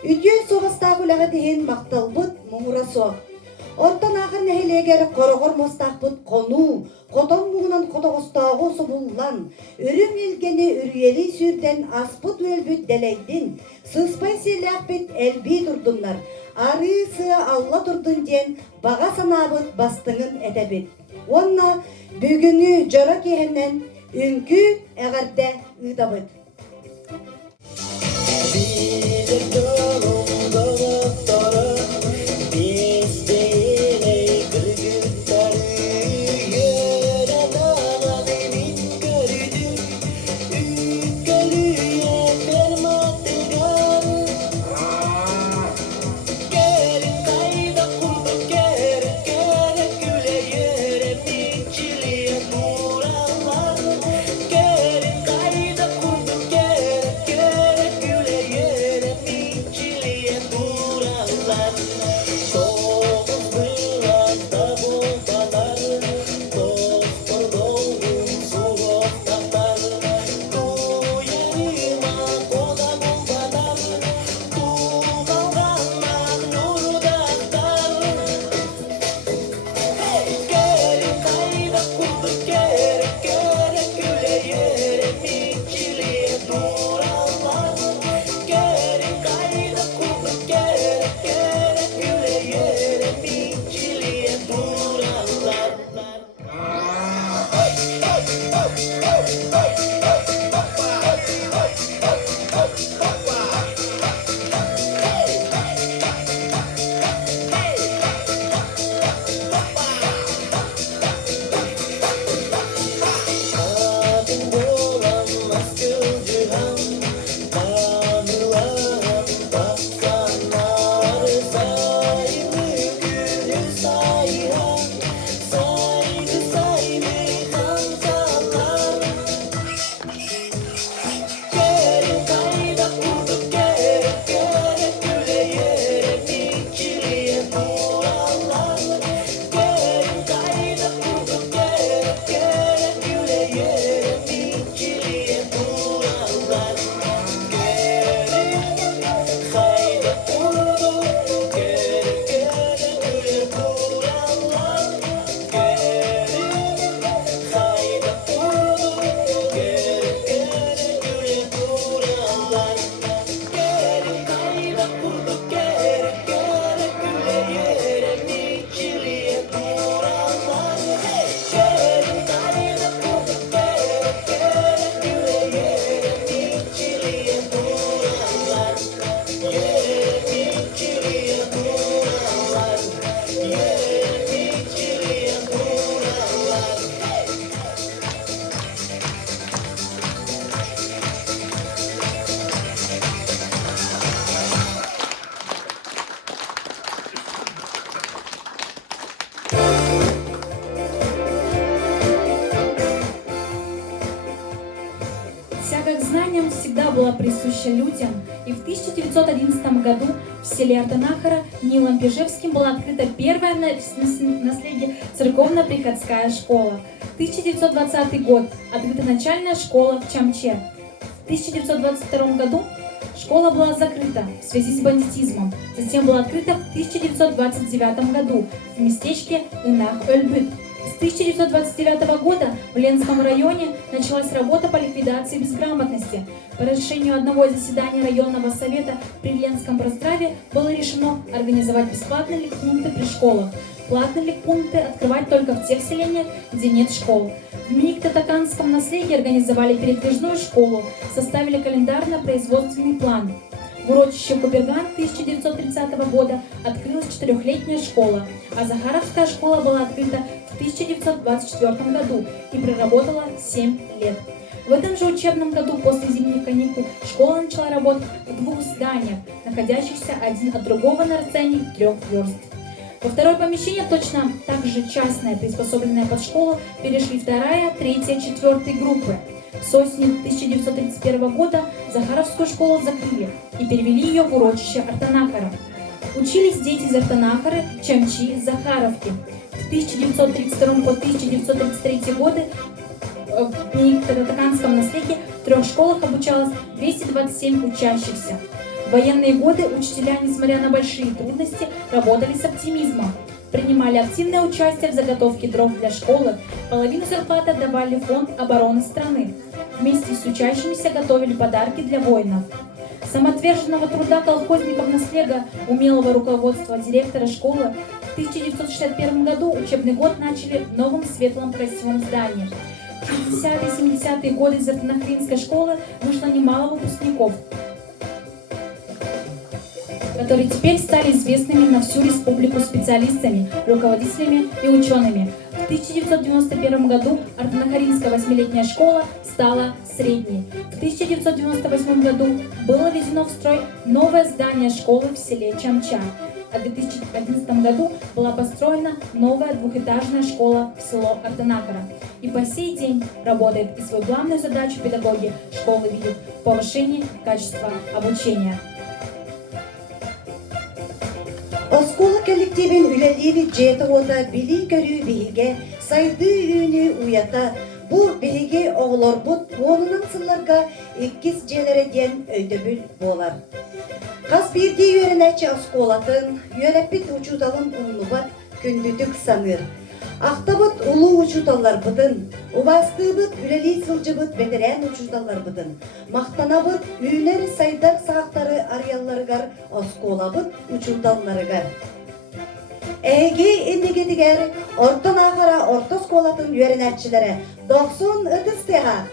Үткен соғыстағы үлігі дейін мақталбыт мұңырасоқ. Оттан ақыр нәхелегер қорғыр мостақпыт қону, қотон мұғынан қотоғыстағы сұбыллан, үрім елгені үріелі сүрден аспыт өлбіт дәлейдін, сыспай селяқ бет әлбей тұрдынлар, ары сыа алла тұрдын ден баға санабыт бастыңын әдәбет. Онна бүгіні жара кейіннен үнкі әғарда ұйдабыт. всегда была присуща людям, и в 1911 году в селе Артанахара Нилом Бежевским была открыта первая в наследие церковно-приходская школа. 1920 год – открыта начальная школа в Чамче. В 1922 году школа была закрыта в связи с бандитизмом, затем была открыта в 1929 году в местечке Инах-Өлбыт. С 1929 года в Ленском районе началась работа по ликвидации безграмотности. По решению одного из заседаний районного совета при Ленском проздраве было решено организовать бесплатные ликпункты при школах. Платные ликпункты открывать только в тех селениях, где нет школ. В Миник-Татаканском наследии организовали передвижную школу, составили календарно-производственный план. В урочище Куберган 1930 года открылась 4-летняя школа, а Захаровская школа была открыта в 1924 году и проработала 7 лет. В этом же учебном году после зимних каникул школа начала работать в 2 зданиях, находящихся один от другого на расстоянии 3 верст. Во второе помещение, точно так же частное, приспособленное под школу, перешли 2-я, 3-я, 4-я группы. С осени 1931 года Захаровскую школу закрыли и перевели ее в урочище Артанахара. Учились дети из Артанахары, Чамчи, Захаровки. В 1932 по 1933 годы в Миник-Татаканском наследии в 3 школах обучалось 227 учащихся. В военные годы учителя, несмотря на большие трудности, работали с оптимизмом. Принимали активное участие в заготовке дров для школы, половину зарплаты давали в фонд обороны страны. Вместе с учащимися готовили подарки для воинов. Самоотверженного труда колхозников наслега, умелого руководства директора школы в 1961 году учебный год начали в новом светлом красивом здании. В 60-70-е годы из Артанахаринской школы вышло немало выпускников, которые теперь стали известными на всю республику специалистами, руководителями и учеными. В 1991 году Артанахаринская 8-летняя школа стала средней. В 1998 году было введено в строй новое здание школы в селе Чамча. А в 2011 году была построена новая 2-этажная школа в село Артанахара. И по сей день работает, и свою главную задачу педагоги школы видят в повышении качества обучения. Оскола коллективин үлелири жета ота били көрүү биһиге сайды үүнү уята бу биһиги оголорбут онунан сылларга 2 желере диэн өйдөбүл болар. Кас бирди үйренечи осколатын үйреппит учуталын улнубат күндүтүк саныр. Актабыт улуу учуталлар бытын, убастыбыт үлели сылжыбыт бетерен учуталлар бытын. Мактанабыт үйнер сайдар саактары арыялларыгар осколабыт учуталларыгар. Эги индигетигер ортон агара орто сколатын үйренечилere 90 ытыстыга.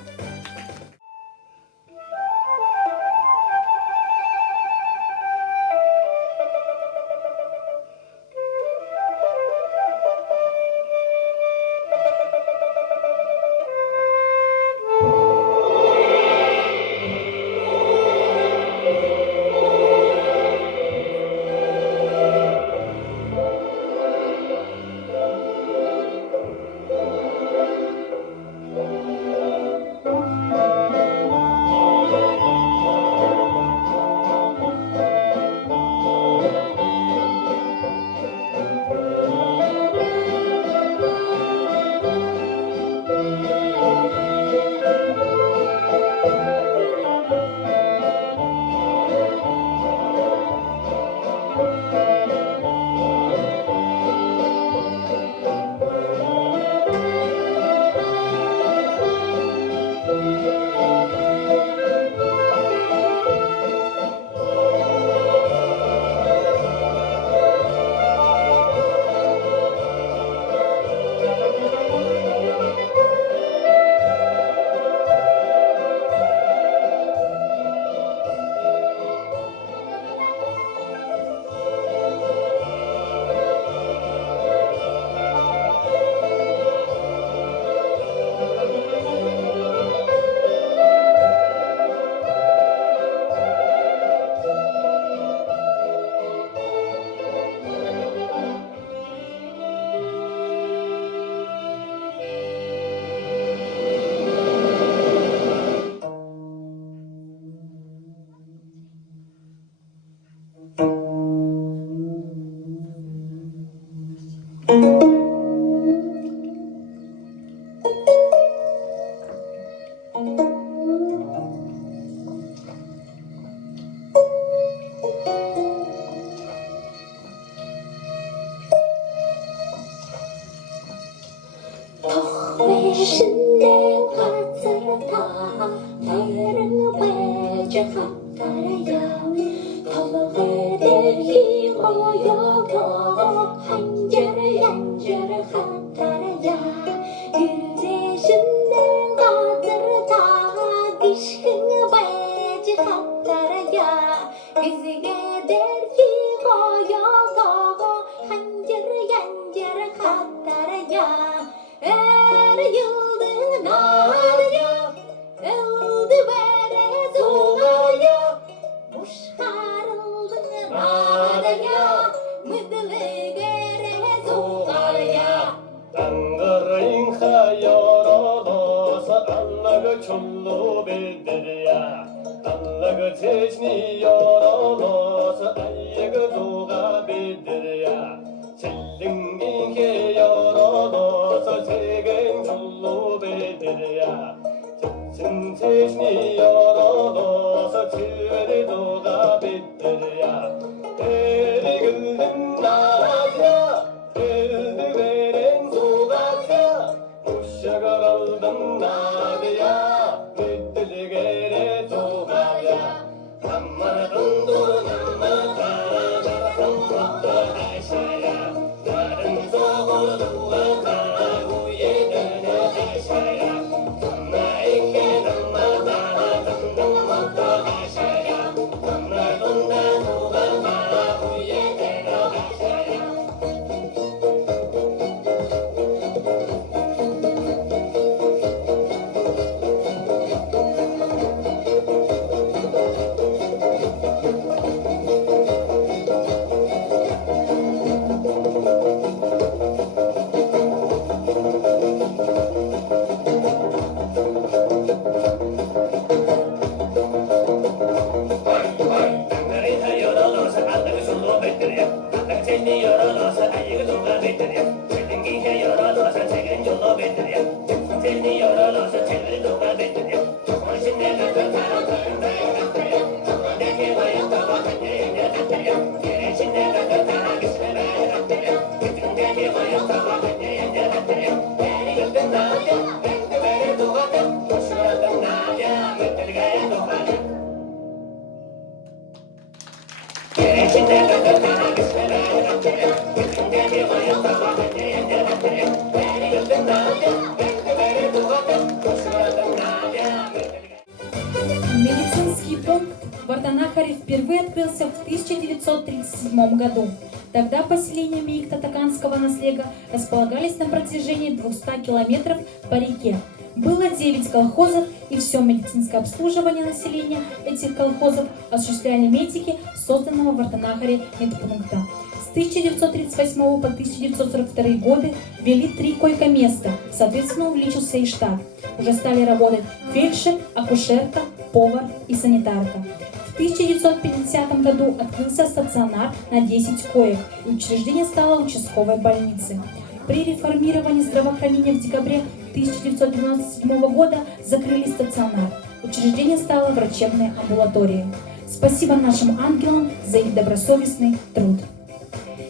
Медицинский пункт в Артанахаре впервые открылся в 1937 году. Тогда поселения Меик-Татаканского наслега располагались на протяжении 200 километров по реке. Было 9 колхозов, и все медицинское обслуживание населения этих колхозов осуществляли медики созданного в Артанахаре медпункта. С 1938 по 1942 годы ввели 3 койко-места, соответственно увеличился и штат. Уже стали работать фельдшер, акушерка, повар и санитарка. В 1950 году открылся стационар на 10 коек, и учреждение стало участковой больницей. При реформировании здравоохранения в декабре 1997 года закрыли стационар. Учреждение стало врачебной амбулаторией. Спасибо нашим ангелам за их добросовестный труд.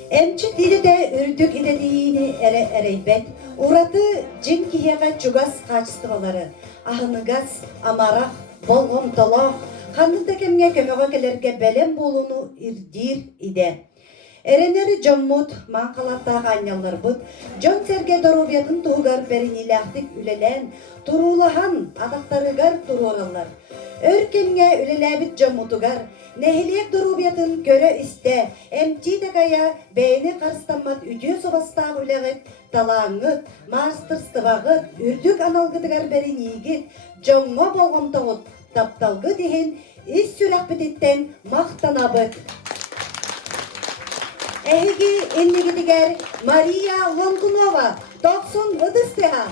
М4-де үрдік идедейіні әрейбет, ураты жин кияға чугас қачыстывалары, ахыныгас, амарақ, болғым толақ, қанды кемге көмеға келерге бәлем болуну ирдир иде. Эренери жоммут, маңқалаттағы анялар бұд, жон серге доробиятын туғар беринилақтик үлелен, турулахан атақтарыгар туроралар. Өркемге үлеләбіт жоммутугар, нәхилек доробиятын көрі істе, әмти дегая бәйіні қарыстанмат үдіе собастағы үләғыт, талаңыт, мастырстывағыт, үрдік аналғыдығар беринигит, жонға болғым тоғыт, тапталғы деген, із сүрәк бітеттен мақтанабыт. Әхігі эннігідігер Мария Лонгунова, 90 ыдыстыға.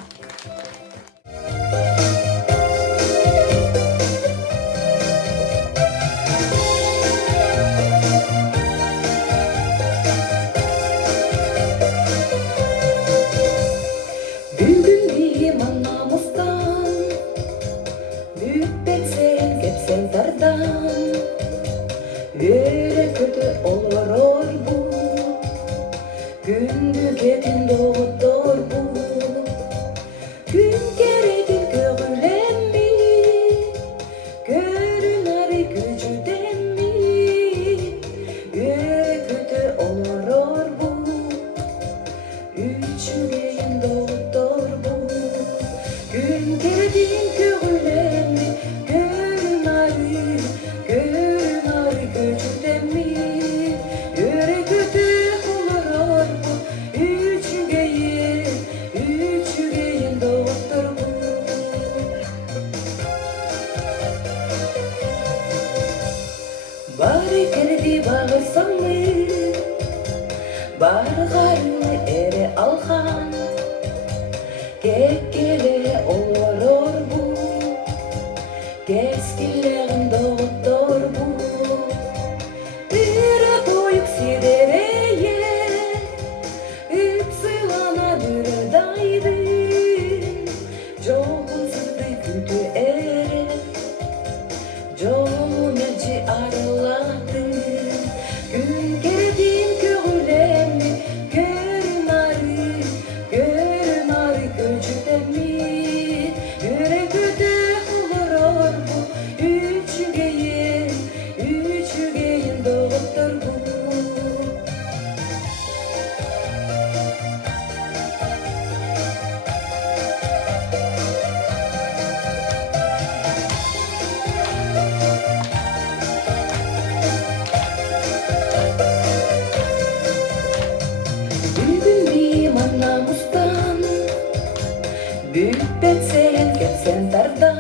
Bütbetsen ketsen dardan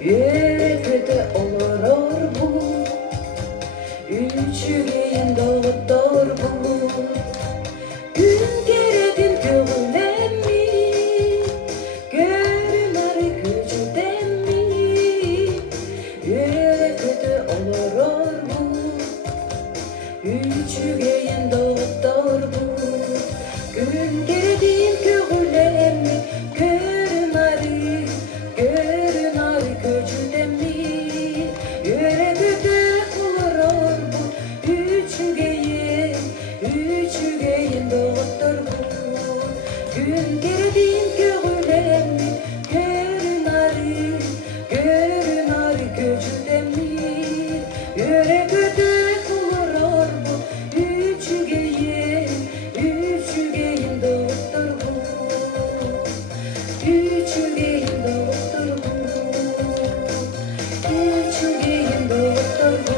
Öreköte olur bu Üçügeyin doğutor bu Gün geredin köğülen mi Görün arı köcüden mi Öreköte olur bu Üçügeyin doğutor bu Gün geredin köğülen mi Görün arı köcüden mi Öreköte olur bu Üçügeyin doğutor bu Gün geredin köğülen mi Görün arı köcüden mi Öreköte olur bu Üçügeyin doğutor bu Üçügeyin doğutor bu Üçügeyin doğutor bu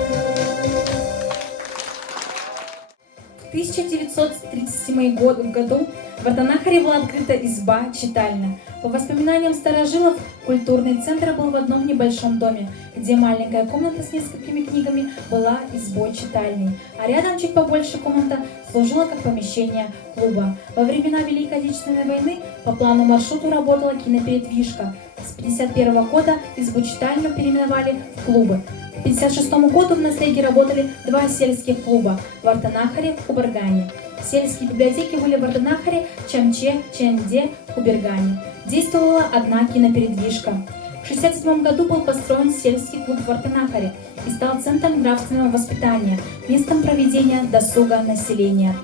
В 1937 году в Арденахаре была открыта изба-читальня. По воспоминаниям старожилов, культурный центр был в одном небольшом доме, где маленькая комната с несколькими книгами была избой-читальней, а рядом чуть побольше комната служила как помещение клуба. Во времена Великой Отечественной войны по плану маршруту работала кинопередвижка. С 1951 года избу-читальню переименовали в клубы. К 1956 году в наследии работали два сельских клуба в Арденахаре и Хубергане. Сельские библиотеки были в Арденахаре, Чамче, Ченде, Хубергане. Действовала одна кинопередвижка. В 1967 году был построен сельский клуб в Арденахаре и стал центром нравственного воспитания, местом проведения досуга населения.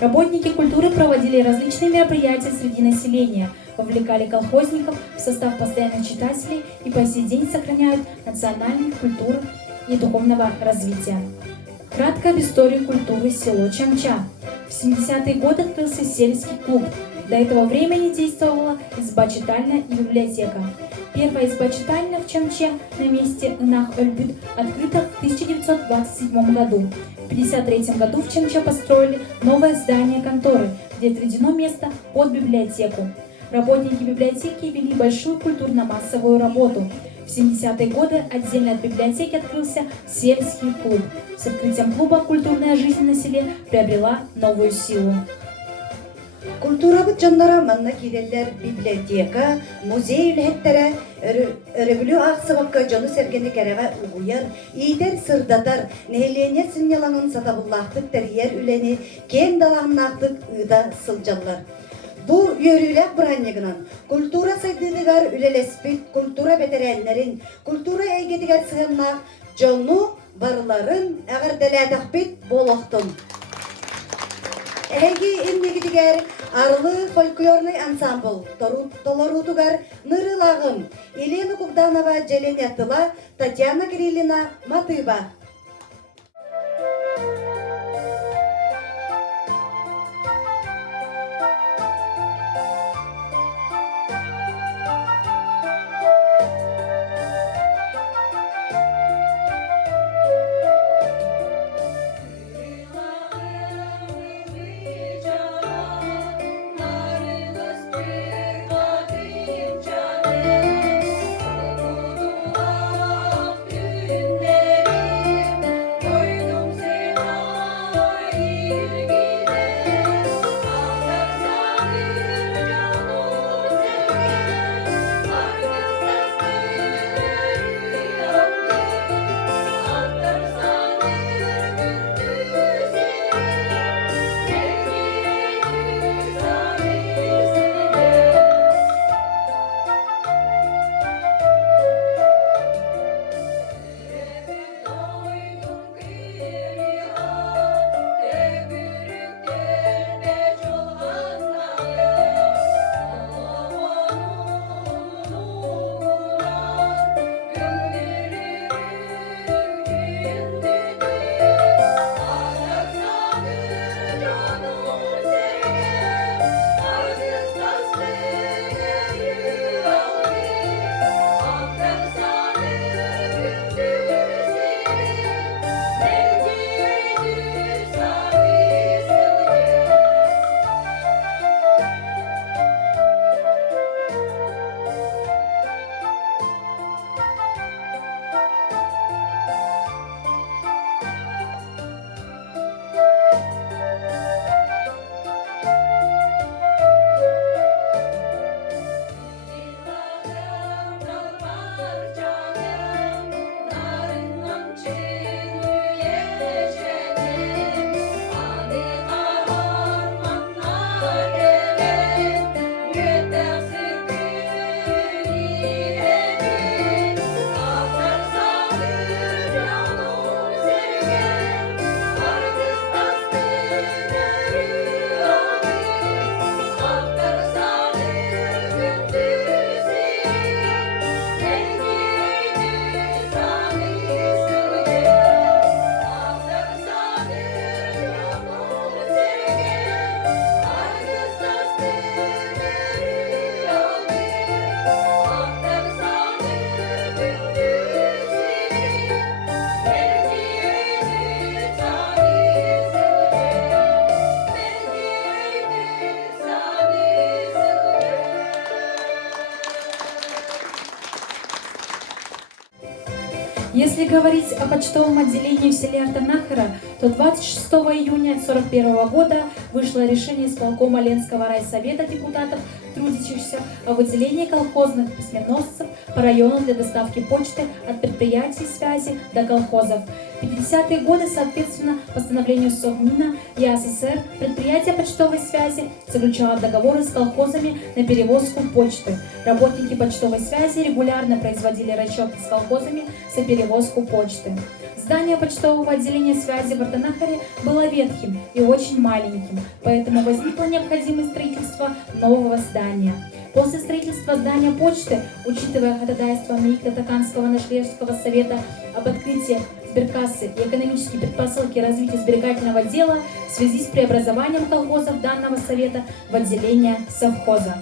Работники культуры проводили различные мероприятия среди населения, вовлекали колхозников в состав постоянных читателей и по сей день сохраняют национальную культуру и духовного развития. Кратко об истории культуры село Чамча. В 70-е годы открылся сельский клуб. До этого времени действовала изба-читальня и библиотека. Первая изба-читальня в Чамче на месте Инах-Өлбют открыта в 1927 году. В 1953 году в Чамче построили новое здание конторы, где отведено место под библиотеку. Работники библиотеки вели большую культурно-массовую работу. В 70-е годы отдельно от библиотеки открылся сельский клуб. С открытием клуба культурная жизнь на селе приобрела новую силу. Культурабыт жоннора манна киреллер библиотека, музей үлһеттері, өрөбүлүү ақсыбаққа жону сергені кәріға угуяр, ийтер сырдатар, нәйлене сыняланын сатабыллақтық тәрiyер үлені, кен далағынақтық ыда сылжаллар. Бу үйөрүләк браннигынан культура сайдыдыгар үлелеспит, культура бетерәннәрин, культура әйгетигәр сыгыннақ, жону барларын әгәрдәләдәқпит болохтым. Әйги имнигидигер арлы фольклорный ансамбл, толорутугар нырылагым, Елена Кубданова, Джеленятыла, Татьяна Кириллина, Матыба. Если говорить о почтовом отделении в селе Артанахара, то 26 июня 1941 года вышло решение исполкома Ленского райсовета депутатов, трудящихся о выделении колхозных письменносцев по району для доставки почты от предприятий связи до колхозов. В 50-е годы, соответственно, постановлению Совмина и АССР, предприятие почтовой связи заключало договоры с колхозами на перевозку почты. Работники почтовой связи регулярно производили расчеты с колхозами за перевозку почты. Здание почтового отделения связи в Артанахаре было ветхим и очень маленьким, поэтому возникла необходимость строительства нового здания. После строительства здания почты, учитывая ходатайство Мейкто-Токанского нашлевского совета об открытии сберкассы и экономические предпосылки развития сберегательного дела в связи с преобразованием колхозов данного совета в отделение совхоза.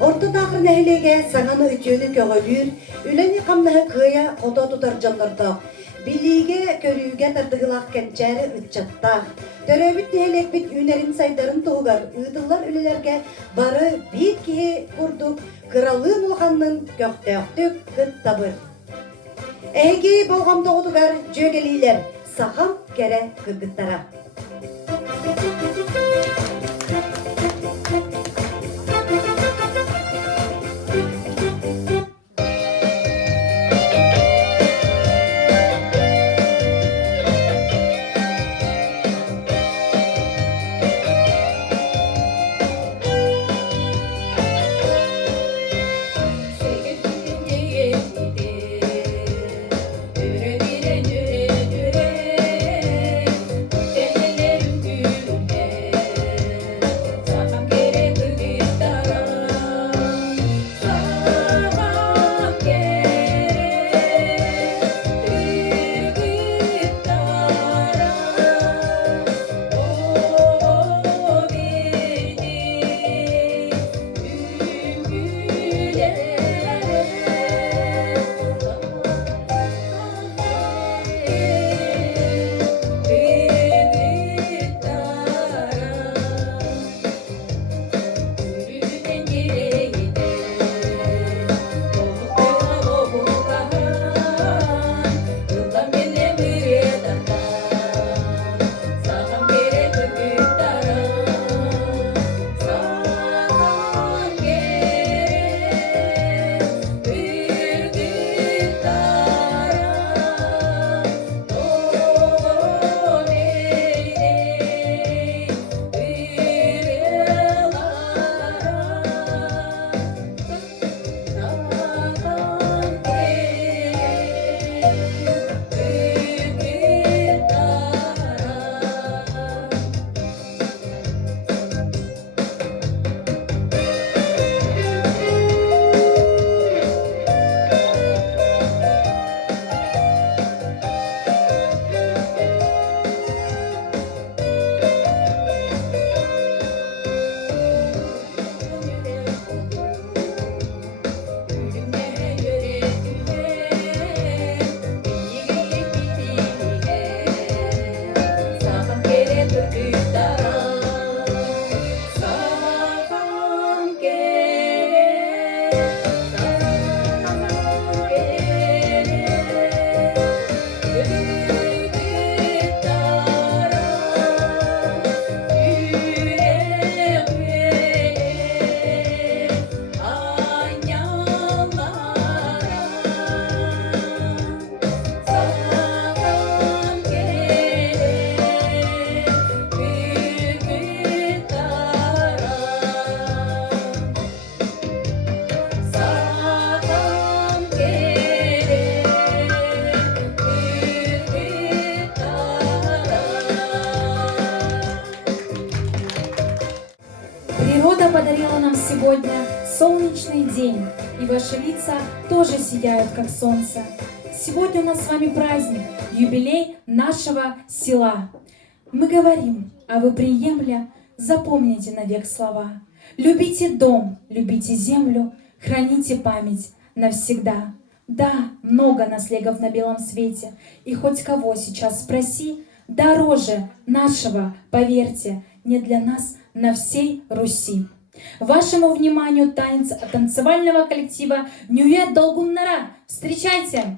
Ортотахыр нәһилеге саңаны үтүөнү көгөлүр, үлени камнаһы кыя ото тутар жаннардак, билиге көрүүгө тардыгылак кенчәре ытчаттак, төрөбүт нәһилекбит үнерин сайдарын тугар, ыдыллар үлелерге бары бир кихи курдук, кыралыын улханнын көктөктүк кыт табыр. Эги болгомдогутугар жөгелилер, сахам кере кыргыттара. Природа подарила нам сегодня солнечный день, и ваши лица тоже сияют, как солнце. Сегодня у нас с вами праздник, юбилей нашего села. Мы говорим, а вы, приемля, запомните навек слова. Любите дом, любите землю, храните память навсегда. Да, много наслегов на белом свете, и хоть кого сейчас спроси, дороже нашего, поверьте, не для нас на всей Руси. Вашему вниманию танец танцевального коллектива «Нюет Долгуннара». Встречайте!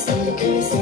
Santa Cruz.